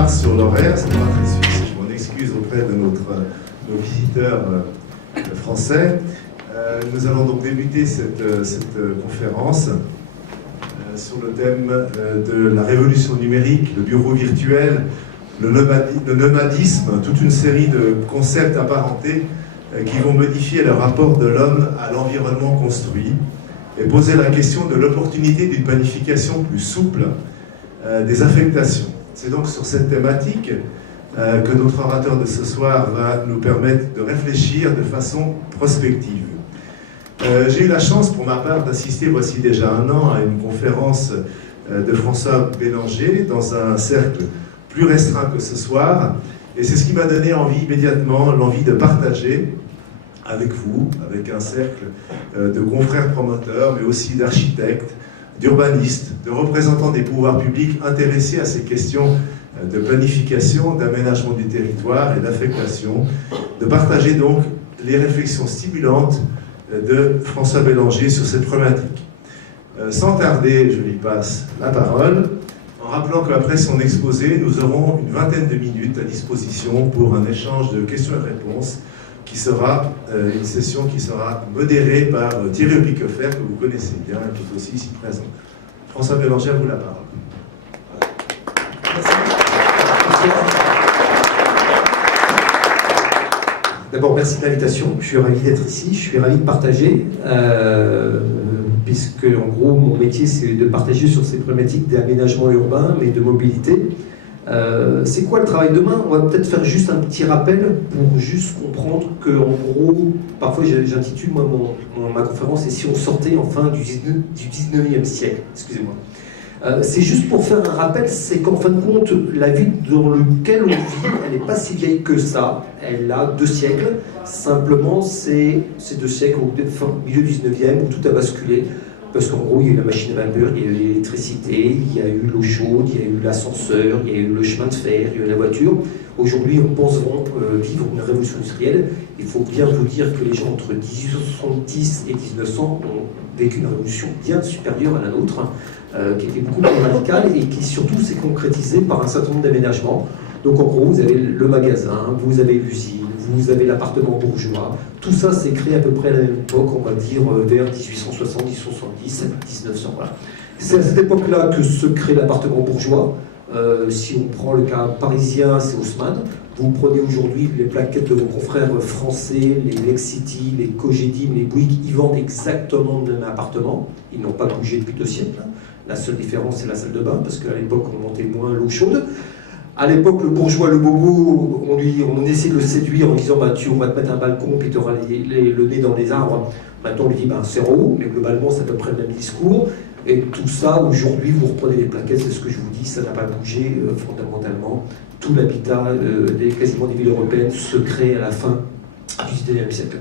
retard sur l'horaire, c'est pas très suisse, je m'en excuse auprès de nos visiteurs français. Nous allons donc débuter cette conférence sur le thème de la révolution numérique, le bureau virtuel, le nomadisme, toute une série de concepts apparentés qui vont modifier le rapport de l'homme à l'environnement construit et poser la question de l'opportunité d'une planification plus souple des affectations. C'est donc sur cette thématique que notre orateur de ce soir va nous permettre de réfléchir de façon prospective. J'ai eu la chance pour ma part d'assister voici déjà un an à une conférence de François Bélanger dans un cercle plus restreint que ce soir, et c'est ce qui m'a donné envie immédiatement, l'envie de partager avec vous, avec un cercle de confrères promoteurs, mais aussi d'architectes, d'urbanistes, de représentants des pouvoirs publics intéressés à ces questions de planification, d'aménagement du territoire et d'affectation, de partager donc les réflexions stimulantes de François Bélanger sur cette problématique. Sans tarder, je lui passe la parole, en rappelant qu'après son exposé, nous aurons une vingtaine de minutes à disposition pour un échange de questions et réponses qui sera une session qui sera modérée par Thierry Piquefer, que vous connaissez bien et qui est aussi ici présent. François Bélanger, à vous la parole. D'abord, merci de l'invitation. Je suis ravi d'être ici. Je suis ravi de partager, puisque en gros, mon métier, c'est de partager sur ces problématiques d'aménagement urbain, mais de mobilité. C'est quoi le travail demain? On va peut-être faire juste un petit rappel pour juste comprendre que, en gros, parfois j'intitule ma conférence « Et si on sortait enfin du 19e siècle ?» Excusez-moi. C'est juste pour faire un rappel, c'est qu'en fin de compte, la vie dans laquelle on vit, elle n'est pas si vieille que ça. Elle a 2 siècles. Simplement, c'est 2 siècles au milieu du 19e où tout a basculé. Parce qu'en gros, il y a eu la machine à vapeur, il y a eu l'électricité, il y a eu l'eau chaude, il y a eu l'ascenseur, il y a eu le chemin de fer, il y a eu la voiture. Aujourd'hui, on pense vivre une révolution industrielle. Il faut bien vous dire que les gens entre 1870 et 1900 ont vécu une révolution bien supérieure à la nôtre, qui était beaucoup plus radicale et qui surtout s'est concrétisée par un certain nombre d'aménagements. Donc en gros, vous avez le magasin, vous avez l'usine, vous avez l'appartement bourgeois. Tout ça s'est créé à peu près à la même époque, on va dire vers 1860, 1870, 1900. Voilà. C'est à cette époque-là que se crée l'appartement bourgeois. Si on prend le cas parisien, c'est Haussmann. Vous prenez aujourd'hui les plaquettes de vos confrères français, les Lexity, les Cogedim, les Bouygues, ils vendent exactement le même appartement. Ils n'ont pas bougé depuis 2 siècles. La seule différence, c'est la salle de bain, parce qu'à l'époque, on montait moins l'eau chaude. À l'époque, le bourgeois, le bobo, on essayait de le séduire en disant bah, on va te mettre un balcon, puis tu auras le nez dans les arbres. Maintenant, on lui dit bah, c'est en haut, mais globalement, c'est à peu près le même discours. Et tout ça, aujourd'hui, vous reprenez les plaquettes, c'est ce que je vous dis, ça n'a pas bougé fondamentalement. Tout l'habitat, quasiment des villes européennes, se crée à la fin du 19e siècle.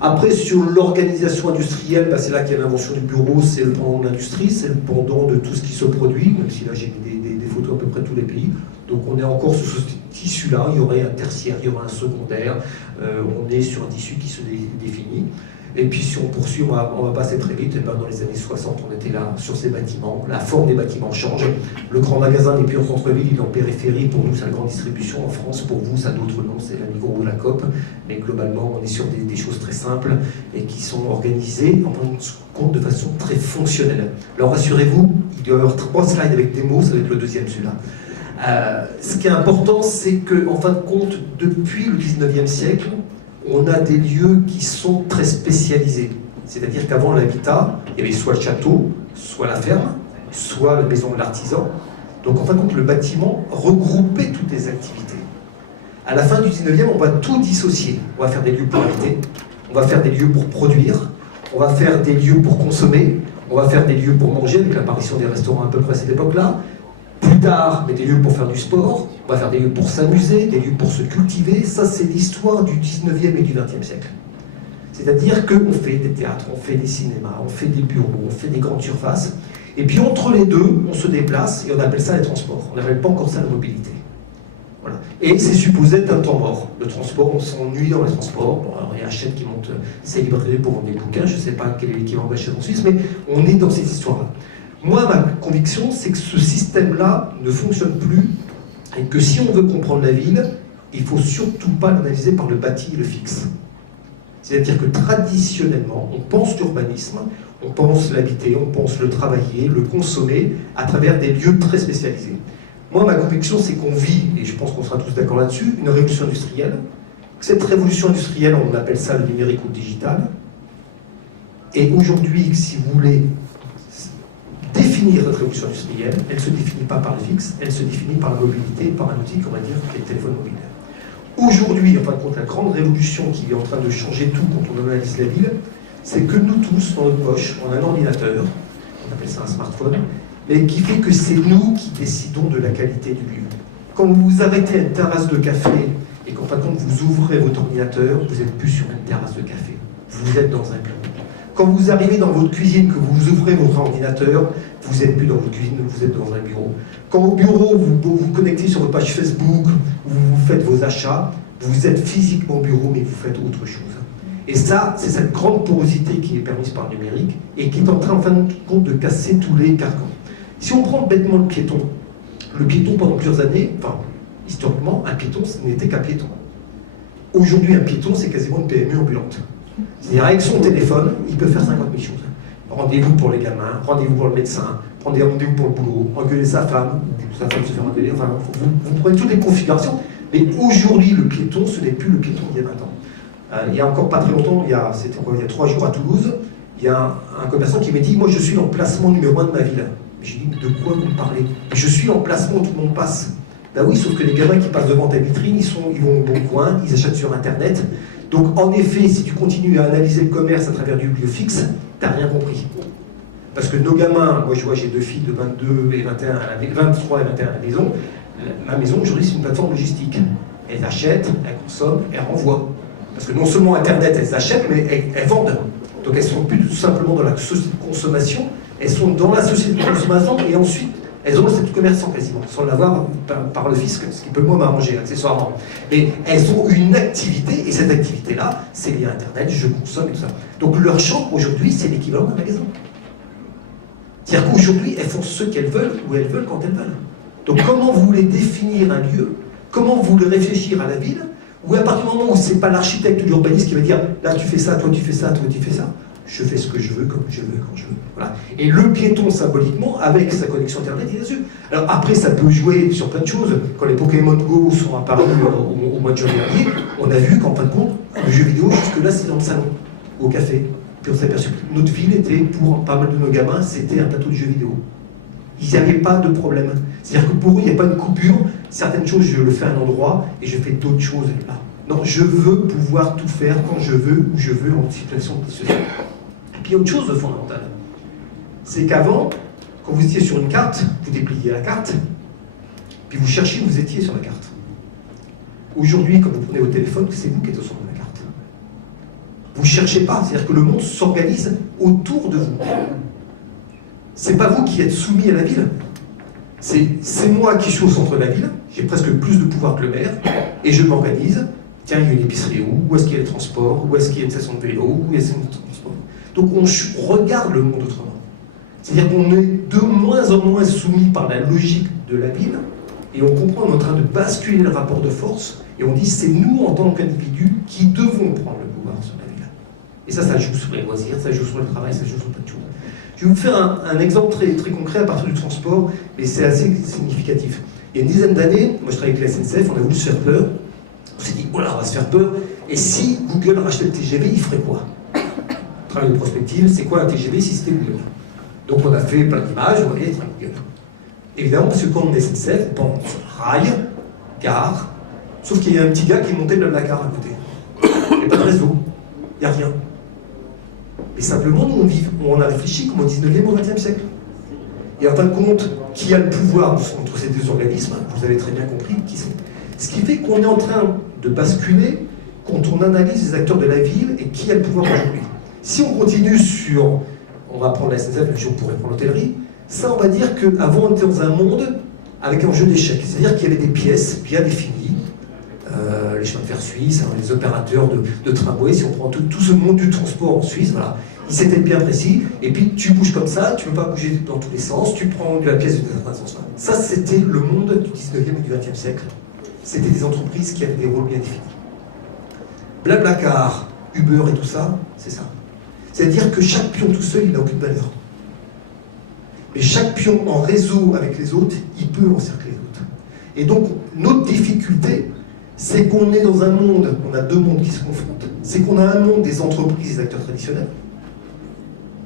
Après, sur l'organisation industrielle, bah, c'est là qu'il y a l'invention du bureau, c'est le pendant de l'industrie, c'est le pendant de tout ce qui se produit, même si là j'ai mis des photos à peu près de tous les pays. Donc on est encore sur ce tissu-là, il y aurait un tertiaire, il y aurait un secondaire, on est sur un tissu qui se définit. Et puis si on poursuit, on va passer très vite, et ben dans les années 60, on était là sur ces bâtiments, la forme des bâtiments change. Le grand magasin n'est plus en centre-ville, il est en périphérie, pour nous c'est la grande distribution en France, pour vous ça a d'autres noms, c'est la Migros ou la Coop, mais globalement on est sur des choses très simples et qui sont organisées en compte de façon très fonctionnelle. Alors rassurez-vous, il doit y avoir 3 slides avec des mots, ça va être le deuxième celui-là. Ce qui est important, c'est qu'en fin de compte, depuis le 19e siècle, on a des lieux qui sont très spécialisés. C'est-à-dire qu'avant l'habitat, il y avait soit le château, soit la ferme, soit la maison de l'artisan. Donc en fin de compte, le bâtiment regroupait toutes les activités. À la fin du 19e, on va tout dissocier. On va faire des lieux pour habiter, on va faire des lieux pour produire, on va faire des lieux pour consommer, on va faire des lieux pour manger, avec l'apparition des restaurants à peu près à cette époque-là. Plus tard, mais des lieux pour faire du sport, on va faire des lieux pour s'amuser, des lieux pour se cultiver. Ça, c'est l'histoire du 19e et du 20e siècle. C'est-à-dire qu'on fait des théâtres, on fait des cinémas, on fait des bureaux, on fait des grandes surfaces. Et puis entre les deux, on se déplace et on appelle ça les transports. On n'appelle pas encore ça la mobilité. Voilà. Et c'est supposé être un temps mort. Le transport, on s'ennuie dans les transports. Bon, alors il y a Hachette qui monte ses librairies pour vendre des bouquins. Je ne sais pas quel est l'équivalent d'Hachette en Suisse, mais on est dans ces histoires-là. Moi, ma conviction, c'est que ce système-là ne fonctionne plus Et que si on veut comprendre la ville, il ne faut surtout pas l'analyser par le bâti et le fixe. C'est-à-dire que traditionnellement, on pense l'urbanisme, on pense l'habiter, on pense le travailler, le consommer à travers des lieux très spécialisés. Moi, ma conviction, c'est qu'on vit, et je pense qu'on sera tous d'accord là-dessus, une révolution industrielle. Cette révolution industrielle, on appelle ça le numérique ou le digital. Et aujourd'hui, si vous voulez définir cette révolution industrielle, elle ne se définit pas par le fixe, elle se définit par la mobilité, par un outil qu'on va dire qui est le téléphone mobile. Aujourd'hui, en fin de compte, la grande révolution qui est en train de changer tout quand on analyse la ville, c'est que nous tous, dans notre poche, on a un ordinateur, on appelle ça un smartphone, mais qui fait que c'est nous qui décidons de la qualité du lieu. Quand vous vous arrêtez à une terrasse de café et qu'en fin de compte vous ouvrez votre ordinateur, vous n'êtes plus sur une terrasse de café, vous êtes dans un bureau. Quand vous arrivez dans votre cuisine, que vous ouvrez votre ordinateur, vous n'êtes plus dans votre cuisine, vous êtes dans un bureau. Quand au bureau, vous vous connectez sur votre page Facebook, où vous faites vos achats, vous êtes physiquement au bureau, mais vous faites autre chose. Et ça, c'est cette grande porosité qui est permise par le numérique et qui est en train, en fin de compte, de casser tous les carcans. Si on prend bêtement le piéton pendant plusieurs années, enfin, historiquement, un piéton, ce n'était qu'un piéton. Aujourd'hui, un piéton, c'est quasiment une PME ambulante. C'est-à-dire, avec son téléphone, il peut faire 50 000 choses. Rendez-vous pour les gamins, rendez-vous pour le médecin, prendre des rendez-vous pour le boulot, engueuler sa femme se fait engueuler, enfin, vous prenez toutes les configurations. Mais aujourd'hui, le piéton, ce n'est plus le piéton d'il y a 20 ans. Il y a encore pas très longtemps, il y a 3 jours à Toulouse, il y a un commerçant qui m'a dit « Moi, je suis l'emplacement numéro 1 de ma ville. » J'ai dit « De quoi vous me parlez ?»« Je suis l'emplacement où tout le monde passe. » Ben oui, sauf que les gamins qui passent devant ta vitrine, ils vont au bon coin, ils achètent sur Internet. Donc, en effet, si tu continues à analyser le commerce à travers du lieu fixe, tu n'as rien compris. Parce que nos gamins, moi je vois, j'ai 2 filles de 22 et 21 23 et 21 à la maison. Ma maison, aujourd'hui, c'est une plateforme logistique. Elles achètent, elles consomment, elles renvoient. Parce que non seulement Internet, elles achètent, mais elles vendent. Donc elles ne sont plus tout simplement dans la société de consommation, elles sont dans la société de consommation et ensuite elles ont le statut commerçant quasiment, sans l'avoir par le fisc, ce qui peut moins m'arranger accessoirement. Mais elles ont une activité, et cette activité-là, c'est lié à Internet, je consomme et tout ça. Donc leur champ aujourd'hui, c'est l'équivalent d'un magasin. C'est-à-dire qu'aujourd'hui, elles font ce qu'elles veulent, où elles veulent, quand elles veulent. Donc comment vous voulez définir un lieu, comment vous voulez réfléchir à la ville, ou à partir du moment où ce n'est pas l'architecte ou l'urbaniste qui va dire là tu fais ça, toi tu fais ça, toi tu fais ça, je fais ce que je veux, comme je veux, quand je veux. Voilà. Et le piéton, symboliquement, avec sa connexion Internet, il a su. Alors après, ça peut jouer sur plein de choses. Quand les Pokémon Go sont apparus au mois de juin dernier, on a vu qu'en fin de compte, le jeu vidéo, jusque-là, c'est dans le salon, au café. Puis on s'est aperçu que notre ville était, pour pas mal de nos gamins, c'était un plateau de jeux vidéo. Ils n'avaient pas de problème. C'est-à-dire que pour eux, il n'y a pas de coupure. Certaines choses, je le fais à un endroit et je fais d'autres choses là. Non, je veux pouvoir tout faire quand je veux, où je veux, en situation sociale. Et puis, il y a autre chose de fondamental. C'est qu'avant, quand vous étiez sur une carte, vous dépliez la carte, puis vous cherchiez, vous étiez sur la carte. Aujourd'hui, quand vous prenez votre téléphone, c'est vous qui êtes au centre de la carte. Vous ne cherchez pas, c'est-à-dire que le monde s'organise autour de vous. C'est pas vous qui êtes soumis à la ville. C'est moi qui suis au centre de la ville, j'ai presque plus de pouvoir que le maire, et je m'organise. Tiens, il y a une épicerie où est-ce qu'il y a les transports, où est-ce qu'il y a une station de vélo, où est-ce qu'il y a une transport. Donc on regarde le monde autrement. C'est-à-dire qu'on est de moins en moins soumis par la logique de la ville, et on comprend qu'on est en train de basculer le rapport de force, et on dit c'est nous en tant qu'individus qui devons prendre le pouvoir sur la ville. Et ça joue sur les loisirs, ça joue sur le travail, ça joue sur plein de choses. Je vais vous faire un exemple très, très concret à partir du transport, mais c'est assez significatif. Il y a une dizaine d'années, moi je travaillais avec la SNCF, on a voulu se faire peur. On s'est dit, oh là, on va se faire peur. Et si Google rachetait le TGV, il ferait quoi? Travail de prospective, c'est quoi un TGV si c'était Google? Donc on a fait plein d'images, vous voyez, Google. Évidemment, parce que quand on est SNCF, on pense rail, gare, sauf qu'il y a un petit gars qui est monté de la gare à côté. Il n'y a pas de réseau, il n'y a rien. Et simplement, nous, on a réfléchi comme au 19e ou au 20e siècle. Et en fin de compte, qui a le pouvoir entre ces deux organismes? Vous avez très bien compris qui c'est. Ce qui fait qu'on est en train de basculer quand on analyse les acteurs de la ville et qui a le pouvoir aujourd'hui. Si on continue sur, on va prendre la SNCF, mais on pourrait prendre l'hôtellerie, ça on va dire qu'avant on était dans un monde avec un jeu d'échecs. C'est-à-dire qu'il y avait des pièces bien définies, les chemins de fer suisses, les opérateurs de tramway, si on prend tout ce monde du transport en Suisse, voilà. C'était bien précis, et puis tu bouges comme ça, tu ne peux pas bouger dans tous les sens, tu prends de la pièce de certain sens. Ça, c'était le monde du 19e et du 20e siècle. C'était des entreprises qui avaient des rôles bien définis. Blablacar, Uber et tout ça, c'est ça. C'est-à-dire que chaque pion tout seul, il n'a aucune valeur. Mais chaque pion en réseau avec les autres, il peut encercler les autres. Et donc, notre difficulté, c'est qu'on est dans un monde, on a deux mondes qui se confrontent. C'est qu'on a un monde des entreprises, des acteurs traditionnels,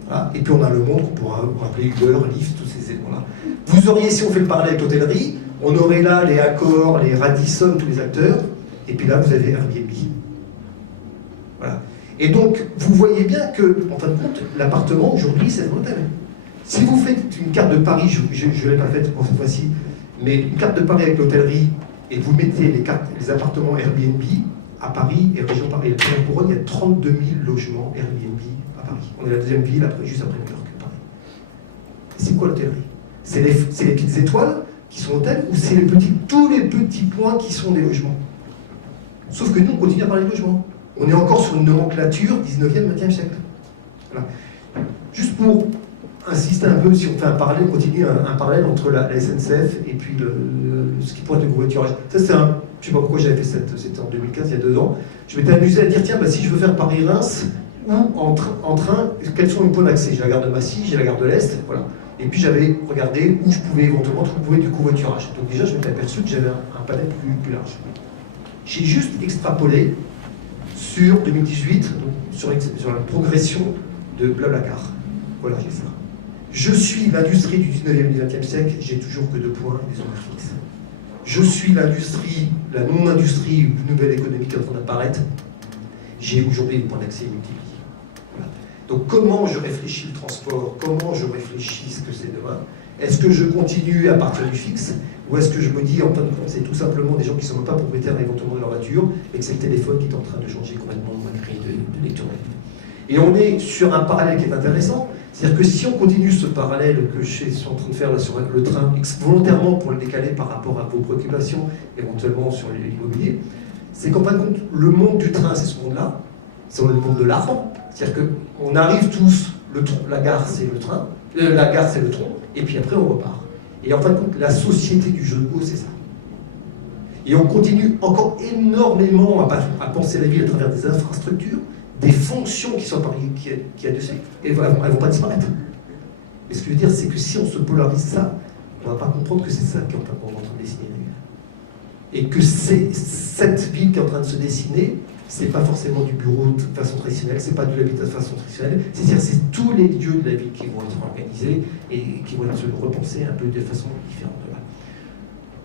voilà, et puis on a le monde qu'on pourra appeler Uber, Lyft, tous ces éléments-là. Vous auriez, si on fait le parallèle avec l'hôtellerie, on aurait là les Accor, les Radisson, tous les acteurs, et puis là vous avez Airbnb. Voilà. Et donc, vous voyez bien que, en fin de compte, l'appartement aujourd'hui, c'est un hôtel. Si vous faites une carte de Paris, je ne l'ai pas faite pour cette fois-ci, mais une carte de Paris avec l'hôtellerie, et vous mettez les appartements Airbnb à Paris et région Paris, et la couronne, il y a 32 000 logements Airbnb à Paris. On est la deuxième ville, juste après New York, Paris. C'est quoi l'hôtellerie? C'est les petites étoiles qui sont hôtels, ou c'est tous les petits points qui sont des logements? Sauf que nous, on continue à parler de logements. On est encore sur une nomenclature 19e, 20e siècle. Voilà. Juste pour insister un peu, si on fait un parallèle, on continue un parallèle entre la SNCF et puis ce qui pourrait être le covoiturage. Ça, c'est un. Je ne sais pas pourquoi j'avais fait c'était en 2015, il y a 2 ans. Je m'étais amusé à dire, tiens, bah, si je veux faire Paris-Reims, ou en train, quels sont les points d'accès? J'ai la gare de Massy, j'ai la gare de l'Est, voilà. Et puis j'avais regardé où je pouvais éventuellement trouver du covoiturage. Donc déjà, je m'étais aperçu que j'avais un panel plus large. J'ai juste extrapolé sur 2018, sur la progression de Blablacar. Voilà, j'ai ça. Je suis l'industrie du 19e et du 20e siècle, j'ai toujours que 2 points, des horaires fixes. Je suis l'industrie, la non-industrie, une nouvelle économie qui est en train d'apparaître. J'ai aujourd'hui des points d'accès multipliés. Voilà. Donc comment je réfléchis le transport, comment je réfléchis ce que c'est demain? Est-ce que je continue à partir du fixe? Ou est-ce que je me dis, en fin de compte, c'est tout simplement des gens qui ne sont même pas propriétaires éventuellement de leur voiture, et que c'est le téléphone qui est en train de changer complètement ma grille de lecture de la vie. Et on est sur un parallèle qui est intéressant, c'est-à-dire que si on continue ce parallèle que je suis en train de faire là sur le train, volontairement pour le décaler par rapport à vos préoccupations, éventuellement sur l'immobilier, c'est qu'en fin de compte, le monde du train, c'est ce monde-là, c'est le monde de l'argent. C'est-à-dire qu'on arrive tous, la gare c'est le train, la gare c'est le tronc, et puis après on repart. Et en fin de compte, la société du jeu de Go, c'est ça. Et on continue encore énormément à penser la ville à travers des infrastructures, des fonctions qui sont qui a dessus, et elles ne vont pas disparaître. Mais ce que je veux dire, c'est que si on se polarise ça, on ne va pas comprendre que c'est ça qu'on est en train de dessiner. Et que cette ville qui est en train de se dessiner, c'est pas forcément du bureau de façon traditionnelle, c'est pas de l'habitat de façon traditionnelle, c'est-à-dire c'est tous les lieux de la ville qui vont être organisés et qui vont être repensés un peu de façon différente.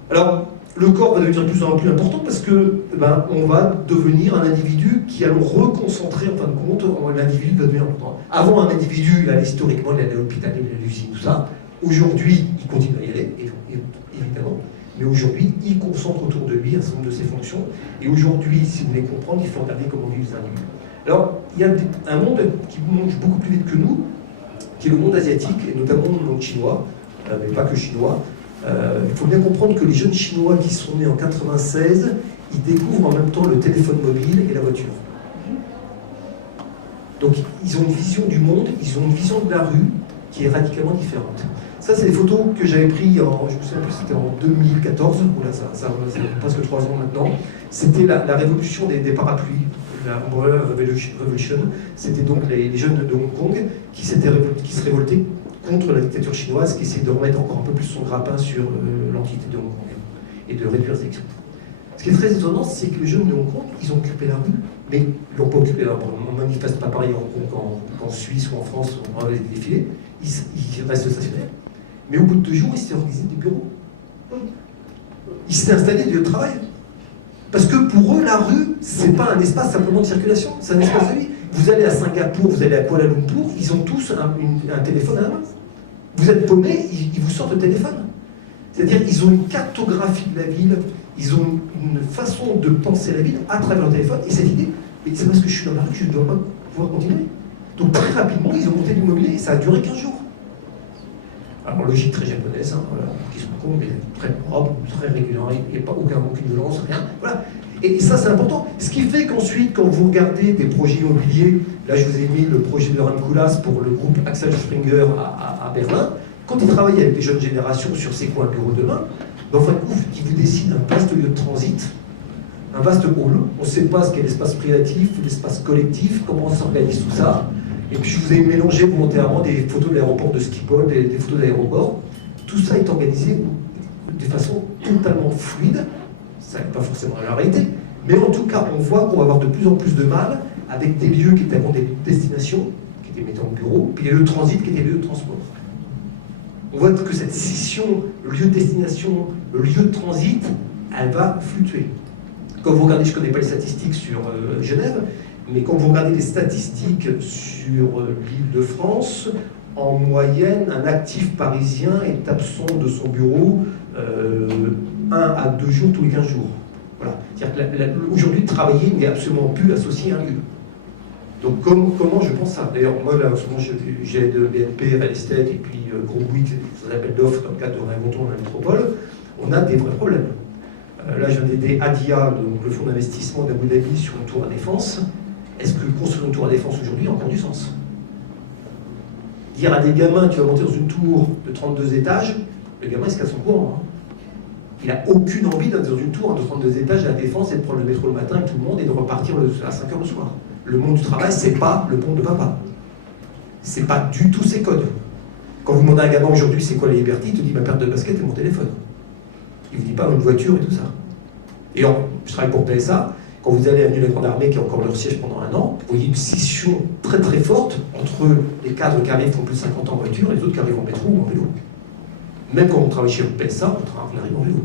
Alors, le corps va devenir de plus en plus important parce que on va devenir un individu qui allons reconcentrer en fin de compte, l'individu va devenir important. Avant, un individu, il allait historiquement, il allait à l'hôpital, il allait à l'usine, tout ça. Aujourd'hui, il continue à y aller, évidemment. Mais aujourd'hui, il concentre autour de lui un certain nombre de ses fonctions. Et aujourd'hui, si vous voulez comprendre, il faut regarder comment vivent les individus. Alors, il y a un monde qui bouge beaucoup plus vite que nous, qui est le monde asiatique, et notamment le monde chinois, mais pas que chinois. Il faut bien comprendre que les jeunes Chinois qui sont nés en 96, ils découvrent en même temps le téléphone mobile et la voiture. Donc, ils ont une vision du monde, ils ont une vision de la rue qui est radicalement différente. Ça, c'est des photos que j'avais prises, je me souviens plus, c'était en 2014, oula, ça fait presque 3 ans maintenant. C'était la révolution des parapluies, la Umbrella Revolution. C'était donc les jeunes de Hong Kong qui se révoltaient contre la dictature chinoise, qui essayaient de remettre encore un peu plus son grappin sur l'entité de Hong Kong et de réduire les élections. Ce qui est très étonnant, c'est que les jeunes de Hong Kong, ils ont occupé la rue, mais ils n'ont pas occupé la rue. On ne manifeste pas pareil en Hong Kong qu'en Suisse ou en France, où on va les défilés. Ils restent stationnaires. Mais au bout de 2 jours, ils s'étaient organisés des bureaux. Ils s'étaient installés des lieux de travail. Parce que pour eux, la rue, c'est pas un espace simplement de circulation, c'est un espace de vie. Vous allez à Singapour, vous allez à Kuala Lumpur, ils ont tous un téléphone à la main. Vous êtes paumé, ils vous sortent le téléphone. C'est-à-dire qu'ils ont une cartographie de la ville, ils ont une façon de penser la ville à travers le téléphone, et cette idée, mais c'est parce que je suis dans la rue que je ne dois pas pouvoir continuer. Donc très rapidement, ils ont monté l'immobilier, et ça a duré 15 jours. Alors, logique très japonaise, voilà, qui sont cons, mais très propre, très régulière, il n'y a pas aucune violence, rien. Voilà. Et ça, c'est important. Ce qui fait qu'ensuite, quand vous regardez des projets immobiliers, là, je vous ai mis le projet de Laurent Koulas pour le groupe Axel Springer à Berlin, quand ils travaillent avec les jeunes générations sur c'est quoi un bureau demain, ben, en fait, ils vous dessinent un vaste lieu de transit, un vaste hall. On ne sait pas ce qu'est l'espace privatif, l'espace collectif, comment on s'organise tout ça. Et puis, je vous ai mélangé volontairement des photos de l'aéroport de Schiphol, des photos d'aéroport. Tout ça est organisé de façon totalement fluide. Ça n'est pas forcément la réalité. Mais en tout cas, on voit qu'on va avoir de plus en plus de mal avec des lieux qui étaient avant des destinations, qui étaient mettants en bureau, puis les lieux de transit qui étaient des lieux de transport. On voit que cette scission, lieu de destination, lieu de transit, elle va fluctuer. Quand vous regardez, je ne connais pas les statistiques sur Genève, mais quand vous regardez les statistiques sur l'Île-de-France, en moyenne, un actif parisien est absent de son bureau 1 à 2 jours tous les 15 jours. Voilà. C'est-à-dire qu'aujourd'hui, travailler n'est absolument plus associé à un lieu. Donc comment je pense ça? D'ailleurs, moi, là, en ce moment, j'ai de BNP, Real Estate, et puis Groupe Bouygues, des appels d'offres dans le cadre de Réinventons la métropole, on a des vrais problèmes. Là, je viens d'aider ADIA, donc le fonds d'investissement d'Abu Dhabi, sur une tour à défense. Est-ce que construire une tour à défense aujourd'hui a encore du sens? Dire à des gamins, tu vas monter dans une tour de 32 étages, le gamin, il se casse son courant. Hein. Il n'a aucune envie d'être dans une tour de 32 étages à la défense et de prendre le métro le matin avec tout le monde et de repartir à 5 h le soir. Le monde du travail, c'est pas le monde de papa. C'est pas du tout ses codes. Quand vous demandez à un gamin aujourd'hui c'est quoi la liberté, il te dit ma paire de baskets et mon téléphone. Il ne vous dit pas une voiture et tout ça. Et je travaille pour PSA. Quand vous allez à Avenue de la Grande Armée, qui a encore leur siège pendant 1 an, vous voyez une scission très très forte entre les cadres qui arrivent qui ont plus de 50 ans en voiture et les autres qui arrivent en métro ou en vélo. Même quand on travaille chez PSA, on arrive en vélo.